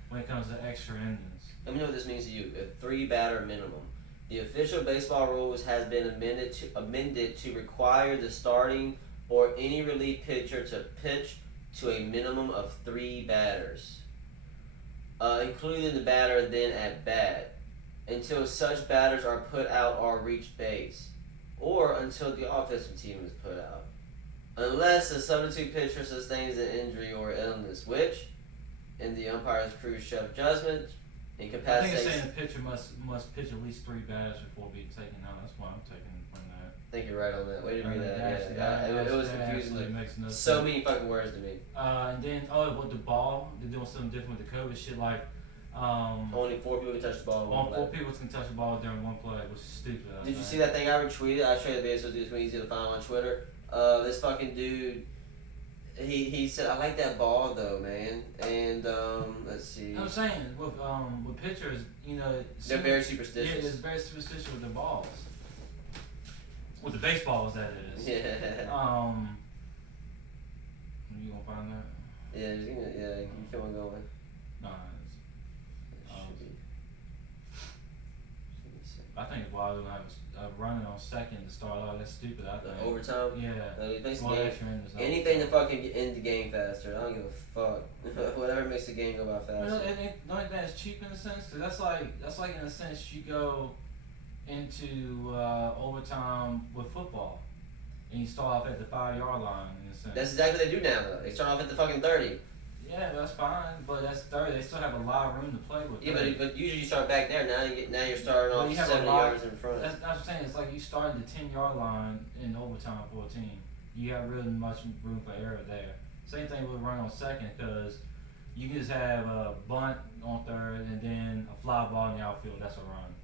when it comes to extra endings. Let me know what this means to you. A 3-batter minimum. The official baseball rules has been amended to require the starting or any relief pitcher to pitch to a minimum of 3 batters, including the batter then at bat, until such batters are put out or reach base, or until the offensive team is put out, unless a substitute pitcher sustains an injury or illness, which, in the umpire's cruise judgment, incapacitates. I think it's saying the pitcher must pitch at least 3 batters before being taken out. That's why I'm taking from that. I think you're right on that. Way to read that. That it was confusing. Makes no so many fucking words to me. And then with the ball, they're doing something different with the COVID shit. Like Only 4 people can touch the ball in one All 4 play. people can touch the ball during one play, which is stupid. Did you see that thing I retweeted? I showed you the video so it's easy to find on Twitter. This fucking dude, he said, I like that ball though, man. And let's see. I'm saying with pitchers, you know, They're very superstitious. Yeah, it's very superstitious with the balls. With the baseballs, that is. Yeah. You gonna find that? Yeah, you keep on going. No, Should be. I think it's wild to have a running on second to start off. That's stupid. I The think. overtime. Yeah. Basically, More extra innings, anything to fucking get end the game faster. I don't give a fuck. Whatever makes the game go by faster. Well, don't think that's cheap in a sense, because that's like in a sense you go into overtime with football, and you start off at the 5-yard line in a sense. That's exactly what they do now, though. They start off at the fucking 30. Yeah, that's fine, but that's 30. They still have a lot of room to play with. Yeah, but usually you start back there. Now you're starting Well, off you have 70 a lot- yards in front. That's what I'm saying. It's like you start at the 10-yard line in overtime for a team. You have really much room for error there. Same thing with run on second, because you can just have a bunt on third and then a fly ball in the outfield. That's a run.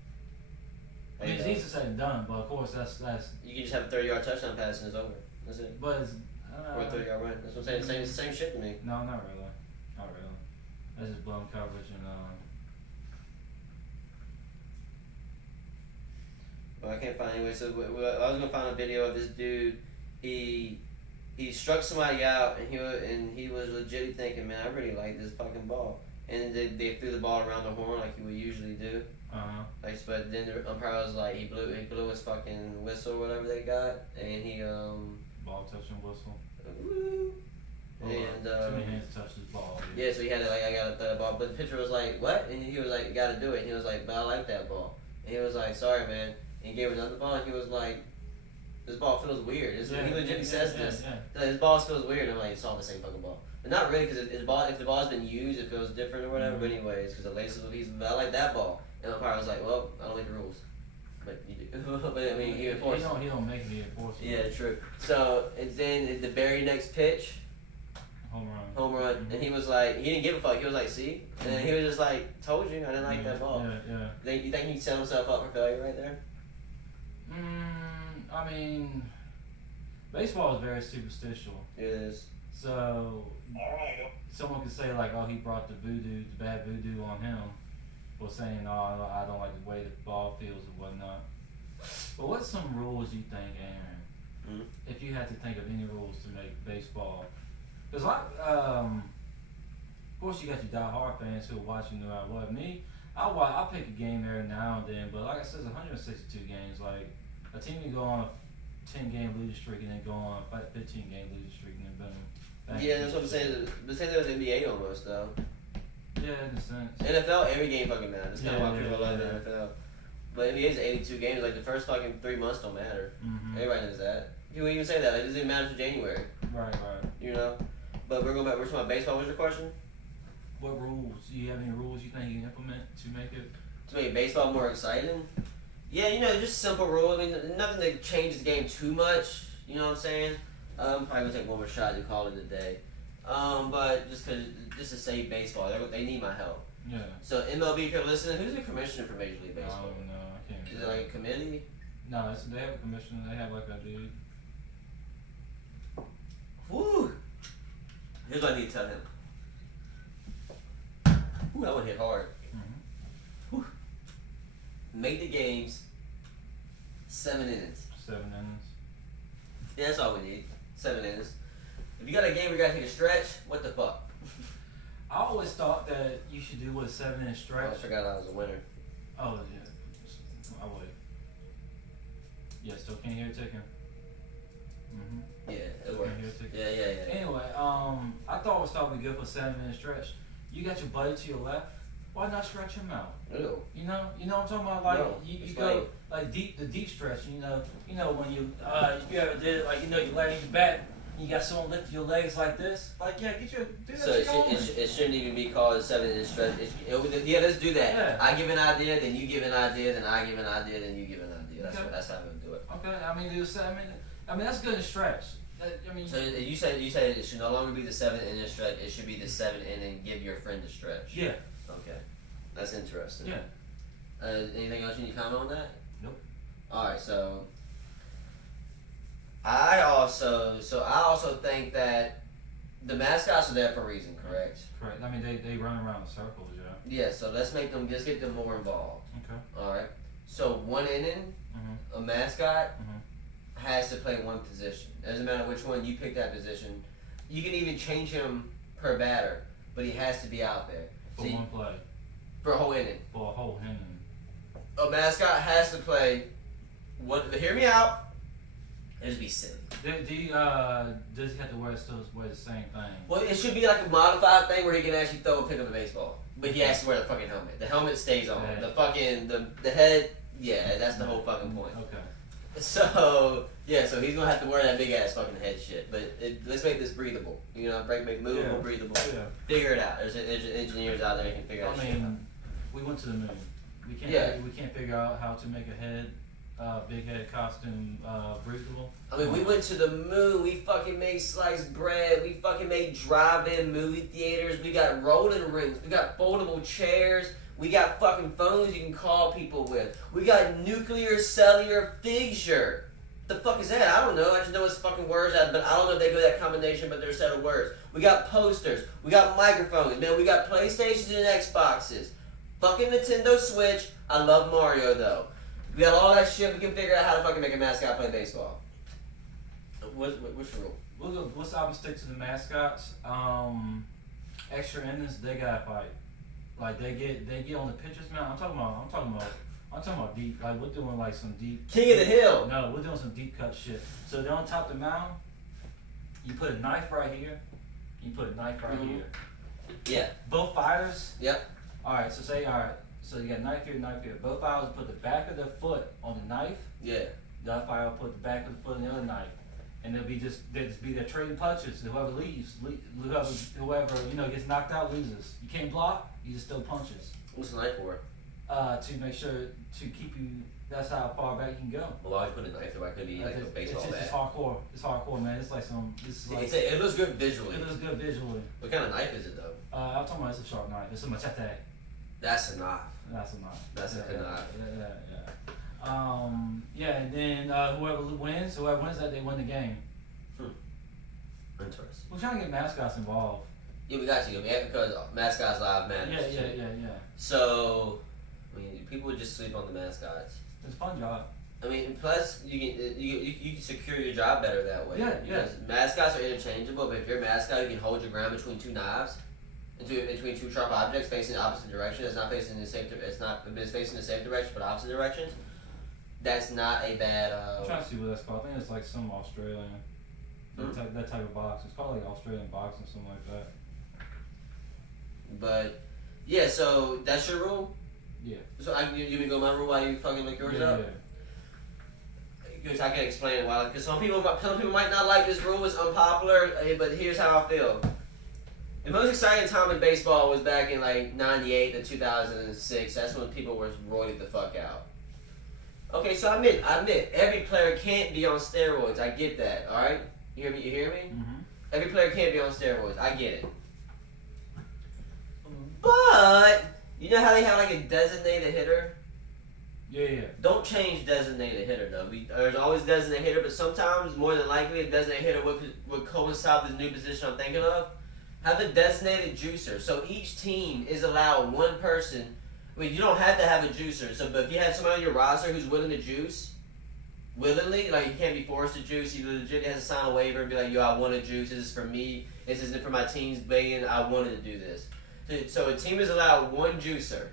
I mean, it's easy to say than done, but of course that's. You can just have a 30-yard touchdown pass and it's over. That's it. But it's, Or a 30-yard run. That's what I'm saying. Same shit to me. No, not really. Not really. That's just blown coverage and Well, I can't find anyway. So I was gonna find a video of this dude. He struck somebody out and he was legit thinking, man, I really like this fucking ball. And they threw the ball around the horn like he would usually do. But then the umpire was like, he blew his fucking whistle or whatever they got, and he ball touching whistle. Woo. And too many hands touch this ball. Dude. Yeah, so he had it like, I gotta throw the ball, but the pitcher was like, what? And he was like, you gotta do it. And he was like, but I like that ball. And he was like, sorry, man. And he gave him another ball, and he was like, this ball feels weird. He legitimately says this. Yeah. This ball feels weird. And I'm like, it's all the same fucking ball. But not really, because if the ball's been used, it feels different or whatever. But anyways, because the laces with these, but I like that ball. And the umpire was like, well, I don't like the rules. But you do. But I mean, he enforces. He don't make me enforce it. Yeah, true. So, and then the very next pitch, home run. Mm-hmm. And he was like, he didn't give a fuck. He was like, see? And then he was just like, told you, I didn't like that ball. Yeah. You think he set himself up for failure right there? I mean, baseball is very superstitial. It is. So, someone could say like, oh, he brought the bad voodoo on him for saying, oh, I don't like the way the ball feels and whatnot. But what's some rules you think, Aaron? If you had to think of any rules to make baseball, because of course you got your die-hard fans who are watching no matter what. Me, I'll pick a game every now and then, but like I said, it's 162 games. Like a team can go on a 10-game losing streak and then go on a 15-game losing streak and then boom. Yeah, that's what I'm saying. The same thing with NBA almost though. Yeah, in a sense. NFL, every game fucking matters. That's kind of why people love the yeah. NFL. But NBA's 82 games. Like the first fucking 3 months don't matter. Mm-hmm. Everybody knows that. People even say that. Like, it doesn't even matter for January. Right. You know. But we're going back. We're talking about baseball. What's your question? What rules? Do you have any rules you think you can implement to make it? To make baseball more exciting? Yeah, you know, just simple rules. I mean, nothing that changes the game too much. You know what I'm saying? I'm probably gonna take one more shot to call it a day. But just to save baseball, they need my help. Yeah. So MLB, if you're listening, who's the commissioner for Major League Baseball? Oh no, I can't. Is it like a committee? No, they have a commissioner. They have like a dude. Woo! Here's what I need to tell him. Ooh, that one hit hard. Mm-hmm. Whew. Make the games 7 innings. 7 innings. Yeah, that's all we need. 7 innings. If you got a game where you gotta take a stretch, what the fuck? I always thought that you should do a 7-inning I stretch. forgot I was a winner. Oh yeah, I would. Yeah, still can't hear it ticking. Yeah, it works. Yeah. Anyway, I thought it was probably good for a 7-minute stretch. You got your buddy to your left. Why not stretch him out? Ew. You know what I'm talking about? Like No, you go like the deep stretch. You know when you if you ever did it, like you're laying your back. You got someone lift your legs like this. Like yeah, do that. So it shouldn't even be called a 7-inning stretch. Yeah, let's do that. Yeah. I give an idea, then you give an idea, then I give an idea, then you give an idea. That's how I'm gonna do it. Okay, I mean do 7 minutes. I mean that's good to stretch. So you said it should no longer be the 7-inning stretch. It should be the 7-inning give your friend a stretch. Yeah. Okay. That's interesting. Yeah. Anything else you need to comment on that? Nope. Alright, so I also think that the mascots are there for a reason, correct? Correct. I mean, they run around in circles, yeah. Yeah, so let's get them more involved. Okay. Alright. So 1 inning, Mm-hmm. a mascot Mm-hmm. has to play one position. Doesn't matter which one you pick that position. You can even change him per batter, but he has to be out there. For See, one play. for a whole inning. For a whole inning. A mascot has to play one. Hear me out. It'd be silly. Does he have to wear the same thing? Well, it should be like a modified thing where he can actually throw and pick up a baseball, but he has to wear the fucking helmet. The helmet stays on. Right. The fucking the head. Yeah, that's the whole fucking point. Okay. So yeah, so he's gonna have to wear that big ass fucking head shit. But let's make this breathable. You know, make movable, Yeah. breathable. Yeah. Figure it out. There's engineers out there that can figure I that shit out. mean, we went to the moon. We can't. Yeah. We can't figure out how to make a big head costume, breathable. I mean, we went to the moon. We fucking made sliced bread. We fucking made drive-in movie theaters. We got rolling rings. We got foldable chairs. We got fucking phones you can call people with. We got nuclear cellular fissure. The fuck is that? I don't know. I just know it's fucking words, but I don't know if they go that combination, but they're a set of words. We got posters. We got microphones. Man, we got PlayStations and Xboxes. Fucking Nintendo Switch. I love Mario, though. We got all that shit. We can figure out how to fucking make a mascot play baseball. What's your rule? Let's stick to the mascots. Extra innings, they gotta fight. Like they get on the pitcher's mound. I'm talking about deep. Like we're doing like some deep. King of the Hill. No, we're doing some deep cut shit. So they're on top of the mound. You put a knife right here. You put a knife right here. Yeah. Both fighters. Yep. All right. So you got knife here. Both fighters put the back of their foot on the knife. Yeah. The other fighter will put the back of the foot on the other knife. And they'll just be there trading punches. Whoever leaves, whoever gets knocked out loses. You can't block, you just throw punches. What's the knife for? To make sure to keep you. That's how far back you can go. Well, why would you put a knife there? Why couldn't it be like a baseball it's bat? just hardcore. It's hardcore, man. It's like some. It looks good visually. It looks good visually. What kind of knife is it though? I'm talking about it's a sharp knife. It's a machete. That's a knife. That's a knife. That's a good knife. Yeah, and then whoever wins that, they win the game. Interesting. We're trying to get mascots involved. Yeah, we got to because mascots live matters. Yeah. So, I mean, people would just sleep on the mascots. It's a fun job. I mean, plus you can secure your job better that way. Yeah. Because mascots are interchangeable, but if you're a mascot, you can hold your ground between two knives, between two sharp objects facing the opposite direction. It's facing the same direction, but opposite directions. That's not a bad. I'm trying to see what that's called. I think it's like some Australian. That type of box. It's called like Australian boxing, something like that. But yeah, so that's your rule. Yeah. So you can go my rule while you fucking look yours up. Because I can explain it why. Because some people might not like this rule. It's unpopular, but here's how I feel. The most exciting time in baseball was back in like '98 to 2006. That's when people were roided the fuck out. Okay, so I admit, every player can't be on steroids. I get that. All right, you hear me? Mm-hmm. Every player can't be on steroids. I get it. But you know how they have like a designated hitter? Yeah. Don't change designated hitter though. There's always a designated hitter, but sometimes, more than likely, a designated hitter would coincide with the new position I'm thinking of. Have a designated juicer. So each team is allowed one person. I mean, you don't have to have a juicer. But if you have somebody on your roster who's willing to juice, willingly, like you can't be forced to juice. You legit has to sign a waiver and be like, yo, I want to juice. This is for me. This isn't for my team's begging. I wanted to do this. So a team is allowed one juicer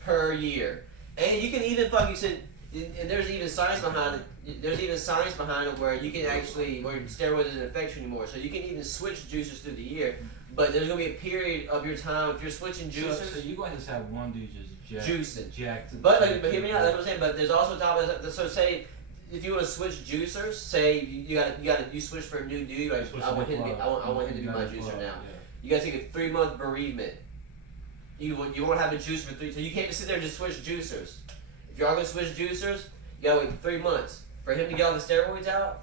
per year. And you can even fucking say, and there's even science behind it. There's even science behind it where you can actually, where steroids doesn't affect you anymore. So you can even switch juicers through the year. But there's going to be a period of your time, if you're switching juicers. So you're going to just have one dude just juicing. Jacked. But hear me out, that's what I'm saying. But there's also time, so say, if you want to switch juicers, say you switch for a new dude, like, I want him to be my juicer now. Yeah. You gotta take a 3-month bereavement. You won't have a juice for 3, so you can't just sit there and just switch juicers. If you're all gonna switch juicers, you gotta wait 3 months for him to get all the steroids out.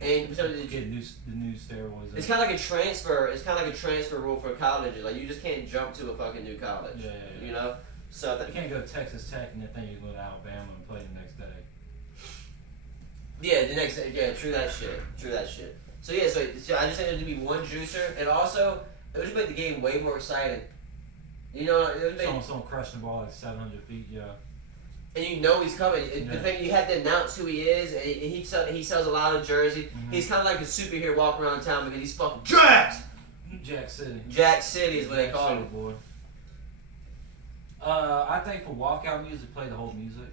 And so Get the new steroids. it's kind of like a transfer. It's kind of like a transfer rule for colleges. Like you just can't jump to a fucking new college. Yeah. You know. So You can't go to Texas Tech and then think you go to Alabama and play the next day. yeah, true that shit. So yeah, so I just think there's gonna be one juicer, and also it would just make the game way more exciting. You know, it would make, Someone crushing the ball like 700 feet. Yeah. and you know he's coming. Yeah. The thing you have to announce who he is, and he sells a lot of jerseys. Mm-hmm. He's kind of like a superhero walking around town because he's fucking jacked. Jack City. Jack City is what they Jack call City, him. boy. I think for walkout music, play the whole music.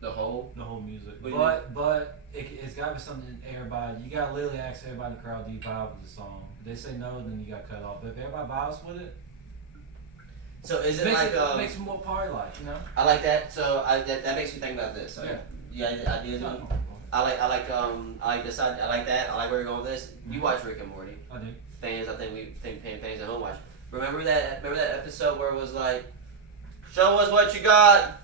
The whole. The whole music. What do you But it's got to be something everybody. You got to literally ask everybody in the crowd, do you vibe with the song? If they say no, then you got to cut off. But if everybody vibes with it, So is it makes like it makes it more party like, you know? I like that. So that makes me think about this. So Yeah. you got ideas? No. I like this. I like that. I like where you're going with this. You watch Rick and Morty. I do. Fans, I think fans at home watch. Remember that episode where it was like, show us what you got,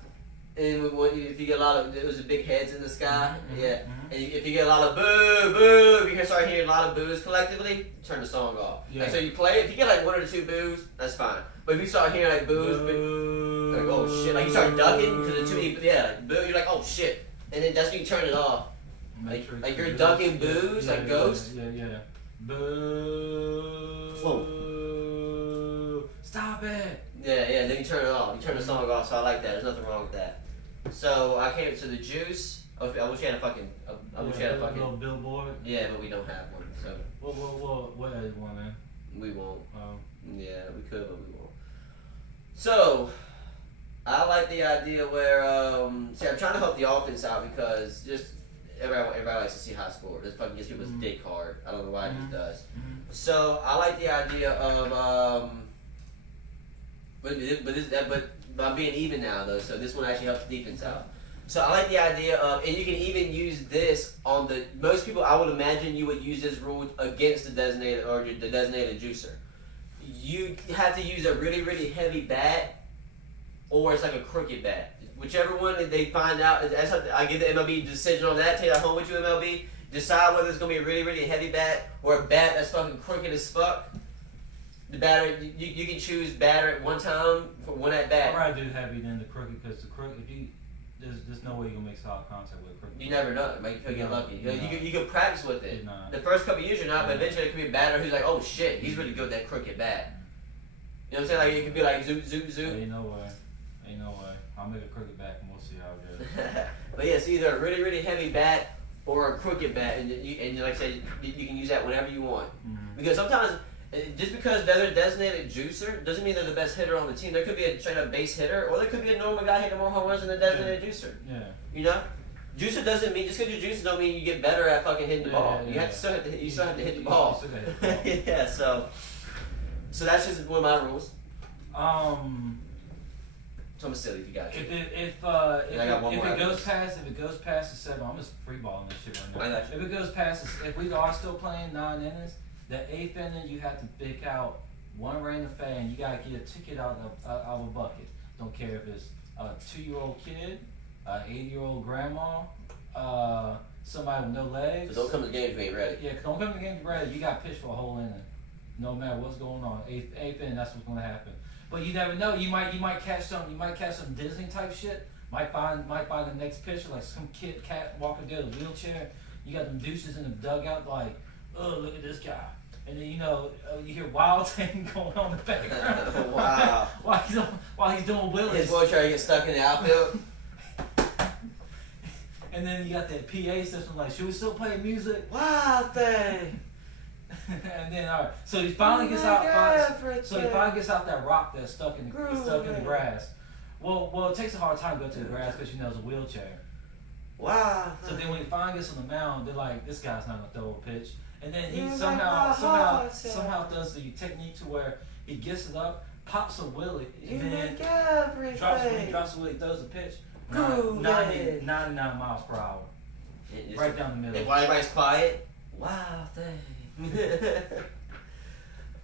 and if you get a lot of, it was the big heads in the sky, Mhm, yeah. mhm. And if you get a lot of boo, if you start hearing a lot of boos collectively, turn the song off. Yeah. Like, so you play it. If you get like one or two boos, that's fine. But if you start hearing like boos, like oh shit, like you start ducking because the two, like boo, you're like oh shit, and then that's when you turn it off. Matrix, like you're Ghost. ducking boos, Yeah, like yeah, Ghost. Yeah. Boo. Stop it. Yeah, then you turn it off. You turn the song off, so I like that. There's nothing wrong with that. So I came to the juice. I wish you had a fucking. I wish you had a fucking. little billboard. Yeah, but we don't have one, so What is one, man? we won't. Oh. Yeah, we could, but we won't. So I like the idea where see, I'm trying to help the offense out because just everybody likes to see high score. This fucking gets people's dick hard. I don't know why it just does. So I like the idea of but I'm being even now though, so this one actually helps the defense out. So I like the idea of, and you can even use this on the most people. I would imagine you would use this rule against the designated or the designated juicer. You have to use a really really heavy bat, or it's like a crooked bat. Whichever one they find out. That's how I give the MLB decision on that. Take that home with you, MLB. Decide whether it's gonna be a really really heavy bat or a bat that's fucking crooked as fuck. The batter, you can choose batter at one time for one at bat. I'd rather do heavy than the crooked because the crooked, if you, there's no way you're gonna make solid contact with a crooked. You never know. Like, you could get lucky. You could practice with it. You're not. The first couple of years you're not, but eventually it could be a batter who's like, oh shit, he's really good with that crooked bat. You know what I'm saying? Like it could be like zoop, zoop, zoop. Ain't no way. I'll make a crooked bat and we'll see how it goes. But yeah, it's either a really really heavy bat or a crooked bat, and like I said, you can use that whenever you want. Mm-hmm. Because sometimes. Just because they're a designated juicer doesn't mean they're the best hitter on the team. There could be a straight up base hitter, or there could be a normal guy hitting more home runs than the designated juicer. Yeah. You know, juicer doesn't mean just because you're juicing don't mean you get better at fucking hitting the ball. You have to still have to you still have to hit the ball. Yeah. So that's just one of my rules. So I'm silly if you got it. If it goes past the 7, I'm just freeballing this shit right now. I got you. If it goes past, if we are still playing 9 innings, the 8th inning you have to pick out one random fan. You gotta get a ticket out of a bucket. Don't care if it's a 2-year-old kid, a 80-year-old grandma, somebody with no legs. So don't come to the game if you ain't ready. Yeah, don't come to the game if you're ready. You got to pitch for a whole inning, no matter what's going on. 8th inning, that's what's gonna happen. But you never know. You might catch some Disney type shit. Might find the next pitcher like some cat walking through a wheelchair. You got them douches in the dugout like, oh look at this guy. And then you hear wild thing going on in the background. Wow. while he's doing willies. His boy trying to get stuck in the outfield. And then you got that PA system like, should we still play music? Wild thing. And then all right, so he finally gets out. So he finally gets out that rock that's stuck in the grass. Well, it takes a hard time to go to the grass because it's a wheelchair. Wow. So then when he finally gets on the mound, they're like, this guy's not gonna throw a pitch. And then he somehow does the technique to where he gets it up, pops a wheelie, and then drops a wheelie, throws a pitch. 99 miles per hour. Right down the middle. And while everybody's quiet, wow thing.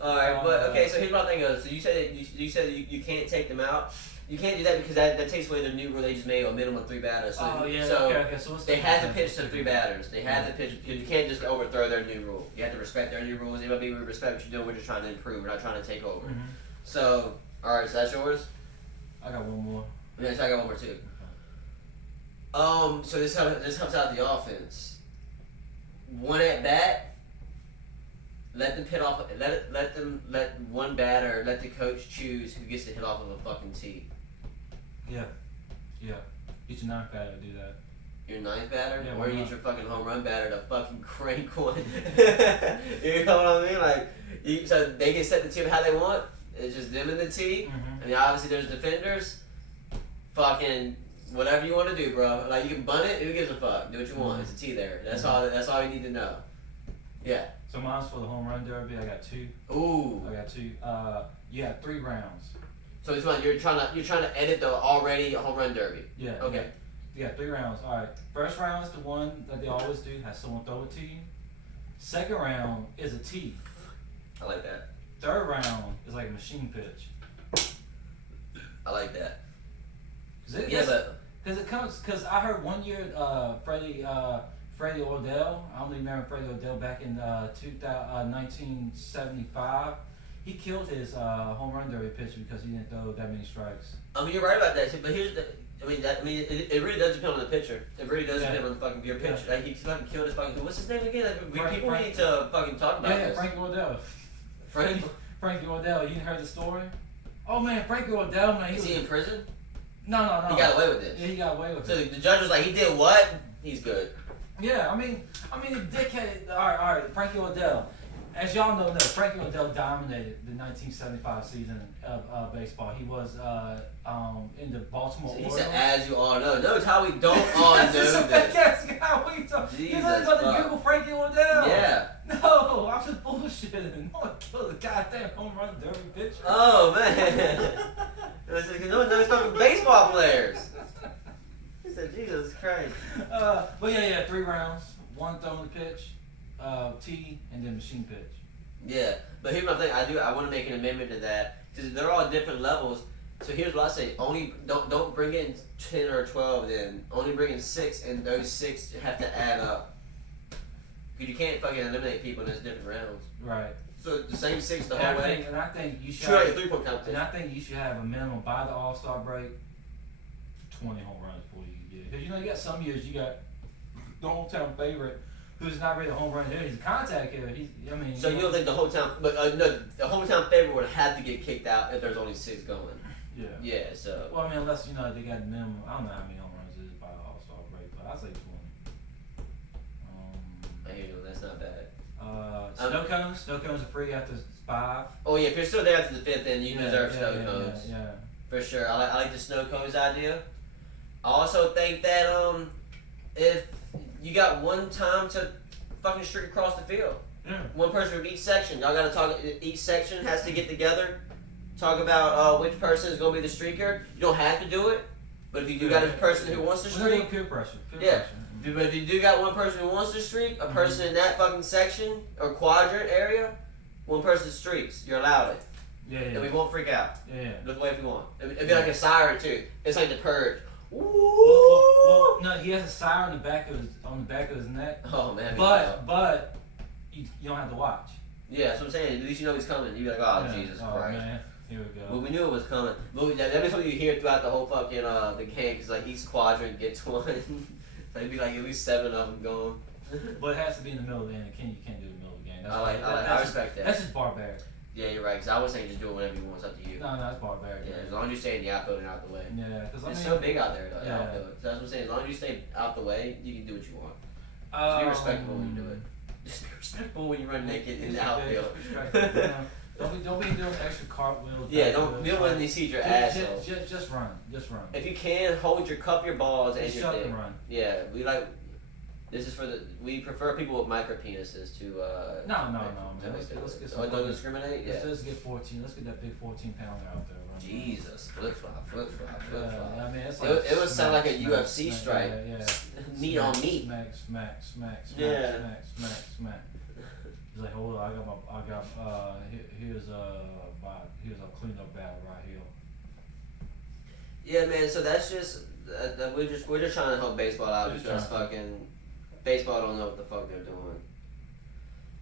All right, but okay. So here's my thing. So you said that you said that you can't take them out. You can't do that because that takes away their new rule they just made a minimum of 3 batters. So, okay. So they had to pitch to 3 batters. They had to pitch because you can't just overthrow their new rule. You have to respect their new rules. MLB, we respect what you're doing. We're just trying to improve. We're not trying to take over. Mm-hmm. So, all right. So that's yours. I got one more. Yeah, so I got one more too. So this helps out the offense. One at bat. Let them hit off. Let one batter. Let the coach choose who gets to hit off of a fucking tee. Yeah. Get your 9th batter to do that. Your 9th batter? Yeah, or you why get not? your fucking home run batter to fucking crank one. You know what I mean? Like, so they can set the tee up how they want. It's just them and the tee. Mm-hmm. And then obviously there's defenders. Fucking whatever you want to do, bro. Like, you can bunt it. Who gives a fuck? Do what you want. It's a tee there. That's all you need to know. Yeah. So mine's for the home run derby. I got 2. Ooh. I got 2. You have 3 rounds. So it's like you're trying to edit the already home run derby. Yeah. Okay. You got 3 rounds. All right. First round is the one that they always do. Have someone throw it to you. Second round is a tee. I like that. Third round is like a machine pitch. I like that. Because I heard one year Freddie Odell. I don't even remember Freddie Odell back in 1975. He killed his home run derby pitch because he didn't throw that many strikes. I mean, you're right about that too. But here's the. It really does depend on the pitcher. It really does depend on the fucking your pitcher. Like, he fucking killed his fucking. What's his name again? People need to fucking talk about this. Frankie Odell. Frankie Odell. You didn't heard the story? Oh man, Frankie Odell, man. Is he in prison? No. He got away with this. Yeah, he got away with it. So the judge was like, he did what? He's good. Yeah, I mean, the dickhead. All right, Frankie Odell. As y'all know, Frankie Odell dominated the 1975 season of baseball. He was in the Baltimore He Orioles. said, as you all know. Notice how we don't all know this. What are you talking? Jesus, You know about to fuck. Google Frankie Odell? Yeah. No, I'm just bullshitting. No one killed the goddamn home run derby pitcher. Oh, man. No one knows fucking baseball players. He said, Jesus Christ. But yeah, 3 rounds. 1 throwing the pitch, tee, and then machine pitch. Yeah, but here's my thing. I want to make an amendment to that because they're all different levels. So here's what I say: only don't bring in 10 or 12. Then only bring in 6, and those 6 have to add up. Because you can't fucking eliminate people in those different rounds. Right. So the same 6 the And whole way. I think you should. True, like a 3-point competition. And I think you should have a minimum by the All-Star break, 20 home runs before you can get it. Because you got some years you got the hometown favorite who's not really a home run hitter. He's a contact hitter. So you don't think the hometown, but no, the hometown favorite would have to get kicked out if there's only 6 going. Yeah. Yeah. So. Well, I mean, unless they got the minimum. I don't know how many home runs it is by the All-Star break, but I'd say 20. I hear you. That's not bad. Snow cones are free after 5. Oh yeah, if you're still there after the 5th, then you deserve snow cones. Yeah. For sure. I like the snow cones idea. I also think that if you got one time to fucking streak across the field. Yeah. One person from each section. Y'all gotta talk. Each section has to get together, talk about which person is gonna be the streaker. You don't have to do it, but if you do got a person who wants to streak, peer pressure. yeah. But if you do got one person who wants to streak, a person in that fucking section or quadrant area, one person streaks. You're allowed it. Yeah. And we won't freak out. Yeah. Look away if you want. It'd be like a siren too. It's like the purge. Well, no, he has a siren on the back of his neck. Oh man. But you don't have to watch. Yeah, that's what I'm saying. At least you know he's coming. You be like, oh Yeah. Jesus Oh, Christ. Man. Here we go. Well, we knew it was coming. But that be something you hear throughout the whole fucking the game, because like each quadrant gets one. So it'd be like at least 7 of them going. But it has to be in the middle of the game. You can't do it in the middle of the game. I respect that. That's just barbaric. Yeah, you're right. Because I was saying just do it whenever you want. It's up to you. No, that's barbaric. Yeah, as long as you stay in the outfield and out the way. Yeah, because It's so big out there, though. Yeah. Outfield. So that's what I'm saying. As long as you stay out the way, you can do what you want. Just be respectable when you do it. Just be respectable when you run naked in the outfield. Don't be doing extra cartwheels. Yeah, don't do it when you see your asshole. Just run. If you can, hold your cup, your balls, and Just your shut dick. and run. Yeah, this is for we prefer people with micro penises to. No, man. Let's get some. Don't discriminate. Yeah. Let's get 14. Let's get that big 14-pounder out there. Right? Jesus, flip flop. Yeah, I mean, it's like It would sound like a UFC strike. Yeah. Meat on meat. Smack. Yeah. Smack. He's like, hold on, here's a cleanup bag right here. Yeah, man. So that's just we're just trying to help baseball out because fucking baseball don't know what the fuck they're doing.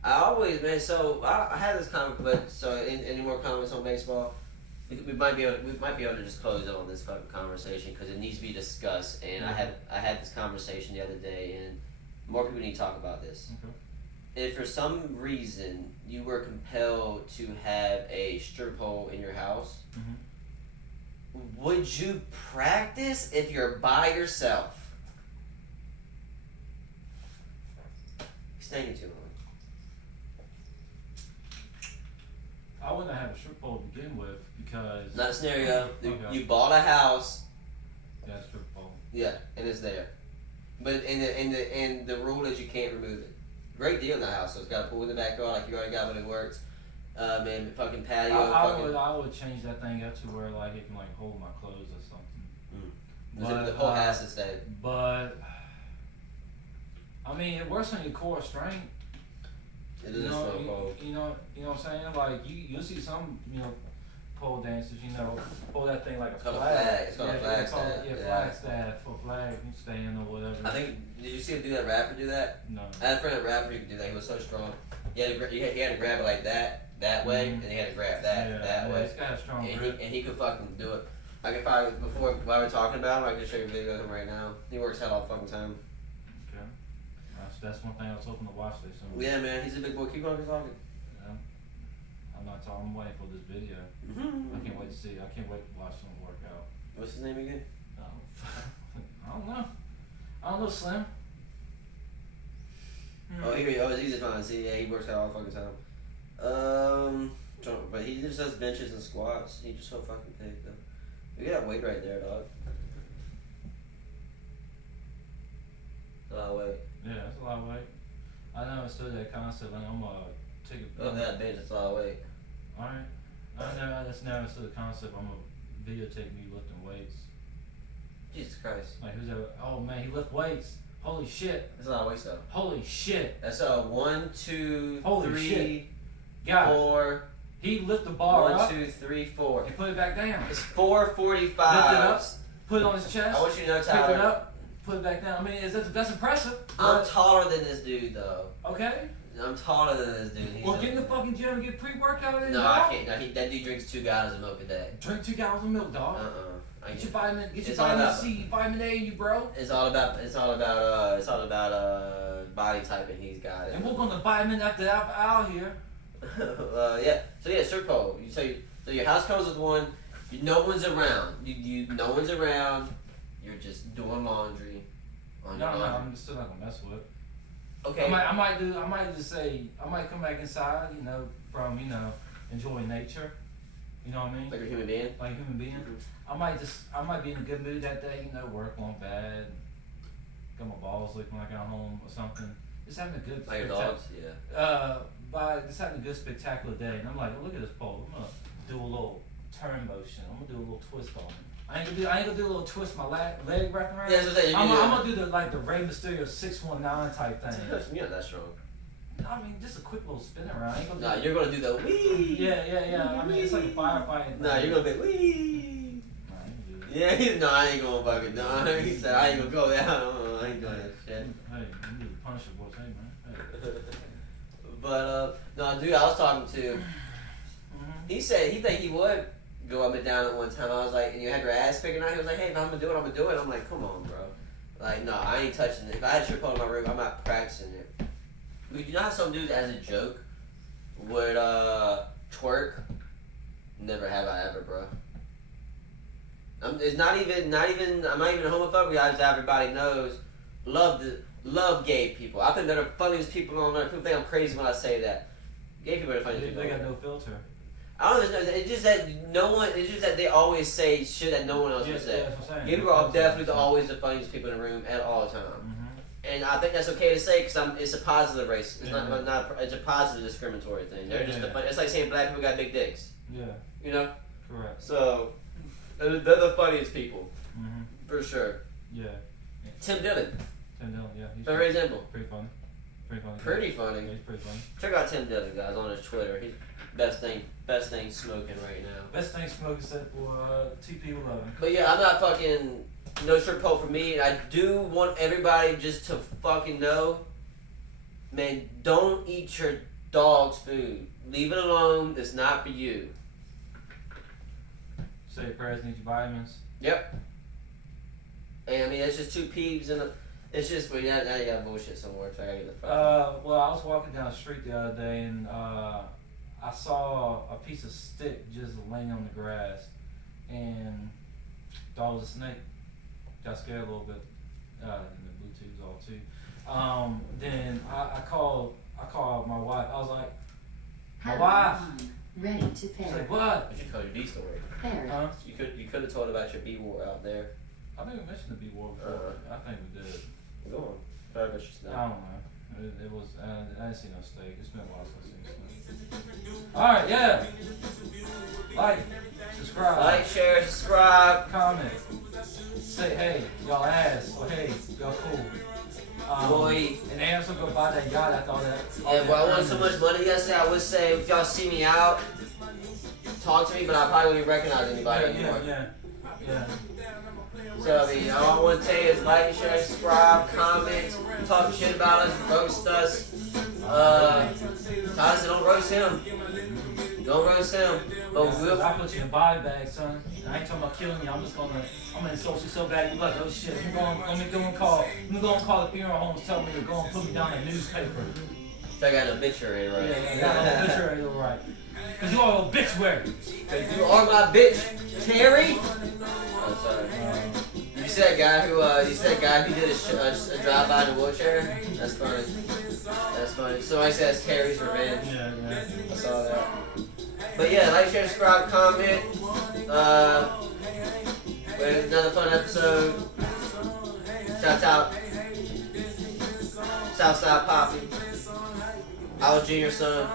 I always, man. So I had this comment, but so any more comments on baseball? We might be able to just close on this fucking conversation because it needs to be discussed. And I had this conversation the other day, and more people need to talk about this. Okay. If for some reason you were compelled to have a strip pole in your house, would you practice if you're by yourself? He's thinking too long. I wouldn't have a strip pole to begin with because. Not a scenario. Okay. You bought a house. Yeah, strip pole. Yeah, and it's there. But and the rule is you can't remove it. Great deal in the house. So it's got a pool in the backyard, like you already got when it works. Man, fucking patio. I would change that thing up to where like it can like hold my clothes or something. But the pole has to stay. But I mean, it works on your core strength. It is a strong pole. You know what I'm saying? Like you see some pole dancers, hold that thing like a flag. It's called a flag stand. Flag stand for flag stand or whatever. I think, did you see him do that rapper do that? No. I had a friend at rapper who could do that. He was so strong. He had to grab it like that way, and he had to grab that way. He's got a strong grip. And he could fucking do it. I could probably, while we're talking about him, I can show you a video of him right now. He works out all the fucking time. Okay. That's one thing I was hoping to watch this. Yeah, man, he's a big boy. Keep on talking. I'm not talking. I'm waiting for this video. I can't wait to see. I can't wait to watch him work out. What's his name again? I don't know. I don't know, Slim. Oh, here he is. He's just fine. See, yeah, he works out all the fucking time. But he just does benches and squats. He just so fucking big though. You got weight right there, dog. A lot of weight. Yeah, that's a lot of weight. I never understood that concept. Like, I'm gonna take it. Oh, that bench, that's a lot of weight. Alright. I just never understood the concept. I'm gonna videotape me lifting weights. Jesus Christ. Like, who's ever? Oh man, he lift weights. Holy shit. That's a lot of weight though. Holy shit. That's a 1, 2, Holy 3, shit. God. 4. He lift the bar 1, up 2, 3, 4. and put it back down. It's 445s. Lift it up. Put it on his chest. I want you to know, Pick Tyler. it up. Put it back down. I mean, that's impressive. I'm taller than this dude though. Okay. I'm taller than this dude. Well, get in the fucking gym and get pre-workout in. No, I can't. No, that dude drinks 2 gallons of milk a day. Drink 2 gallons of milk, dog. Get your vitamin C, vitamin A, you bro. It's all about body type, and he's got it. And we're gonna vitamin after out here. Yeah. So yeah, strip pole. So your house comes with one. No one's around. No one's around. You're just doing laundry. No, I'm still not gonna mess with it. Okay. I might just say I might come back inside, from enjoying nature. You know what I mean? Like a human being. Like a human being. I might be in a good mood that day. Work won't bad. Got my balls licked when I got home or something. Just having a good. Like your dogs, yeah. Just having a good spectacular day, and I'm like, oh, look at this pole. I'm gonna do a little turn motion. I'm gonna do a little twist on it. I ain't gonna do a little twist my leg wrapping around. Yeah, that's what I'm saying. I'm gonna do the Rey Mysterio 619 type thing. You're not that strong. I mean, just a quick little spin around. No, you're gonna do the wee. Yeah. I mean, it's like a firefighting. No, you're gonna be wee. Yeah, I ain't gonna fucking do it. He said I ain't gonna go down. I ain't doing that shit. Hey, you need to punish your boys, hey man. Hey. But no, dude, I was talking to. He said he think he would go up and down at one time. I was like, and you had your ass picking out. He was like, hey, if I'm gonna do it, I'm gonna do it. I'm like, come on, bro. Like, no, I ain't touching it. If I had a strip pole in my room, I'm not practicing it. You know how some dudes, as a joke, would twerk? Never have I ever, bro. I'm not even a homophobic. As everybody knows, love gay people. I think they're the funniest people on earth. People think I'm crazy when I say that. Gay people are the funniest people. They got no filter. I don't know. It's just that no one. It's just that they always say shit that no one else would say. Gay people are definitely always the funniest people in the room at all times. And I think that's okay to say because it's a positive race. It's not. It's a positive discriminatory thing. They're just the fun. It's like saying black people got big dicks. Yeah. You know. Correct. So they're the funniest people, for sure. Yeah. Tim Dillon. Yeah. He's For example. Pretty funny. pretty funny. Pretty funny. Yeah, he's pretty funny. Check out Tim Dillon, guys, on his Twitter. He's best thing smoking right now. Best thing smoking except for TP11. But yeah, I'm not fucking no strip pole for me. And I do want everybody just to fucking know, man, don't eat your dog's food. Leave it alone. It's not for you. Say your prayers, need your vitamins. Yep. And I mean, it's just two peeps and it's just, well, yeah, now you got bullshit somewhere. So I gotta get the fuck. Well, I was walking down the street the other day and I saw a piece of stick just laying on the grass, and thought it was a snake. Got scared a little bit. And the Bluetooth's all too. Then I called my wife. I was like, my wife. Ready to She's pay. like, what? You should tell your B story. Fair. Huh? You could have told about your B war out there. I think we mentioned the B war before. I think we did. Go on. Sorry, but she's I not. don't know. It was. I didn't see no steak. It's been a while since I seen steak. All right, yeah. Like, subscribe, Like, share, subscribe. comment, say hey, y'all ass, or hey, y'all cool. Boy. And they also go buy that yacht after all that. Yeah, but I won so much money yesterday. I would say if y'all see me out, talk to me, but I probably wouldn't recognize anybody anymore. Yeah. So I mean, all I want to say is like, share, subscribe, comment, talk shit about us, roast us. Tyson, don't roast him. Don't roast him. But we'll. I put you in a body bag, son. And I ain't talking about killing you. I'm gonna insult you so bad. You like, oh shit. I'm gonna call the funeral home and tell me to go and put me down in the newspaper. So I got an obituary, right? Yeah, got an obituary, right? Cause you are an obituary. Cause you are my bitch, Terry. Oh, sorry. You see that guy who did a drive-by in a wheelchair? That's funny. That's funny. Somebody says Terry's revenge. Yeah. I saw that. But yeah, like, share, subscribe, comment. With another fun episode. Shout out Southside Poppy. Our junior son.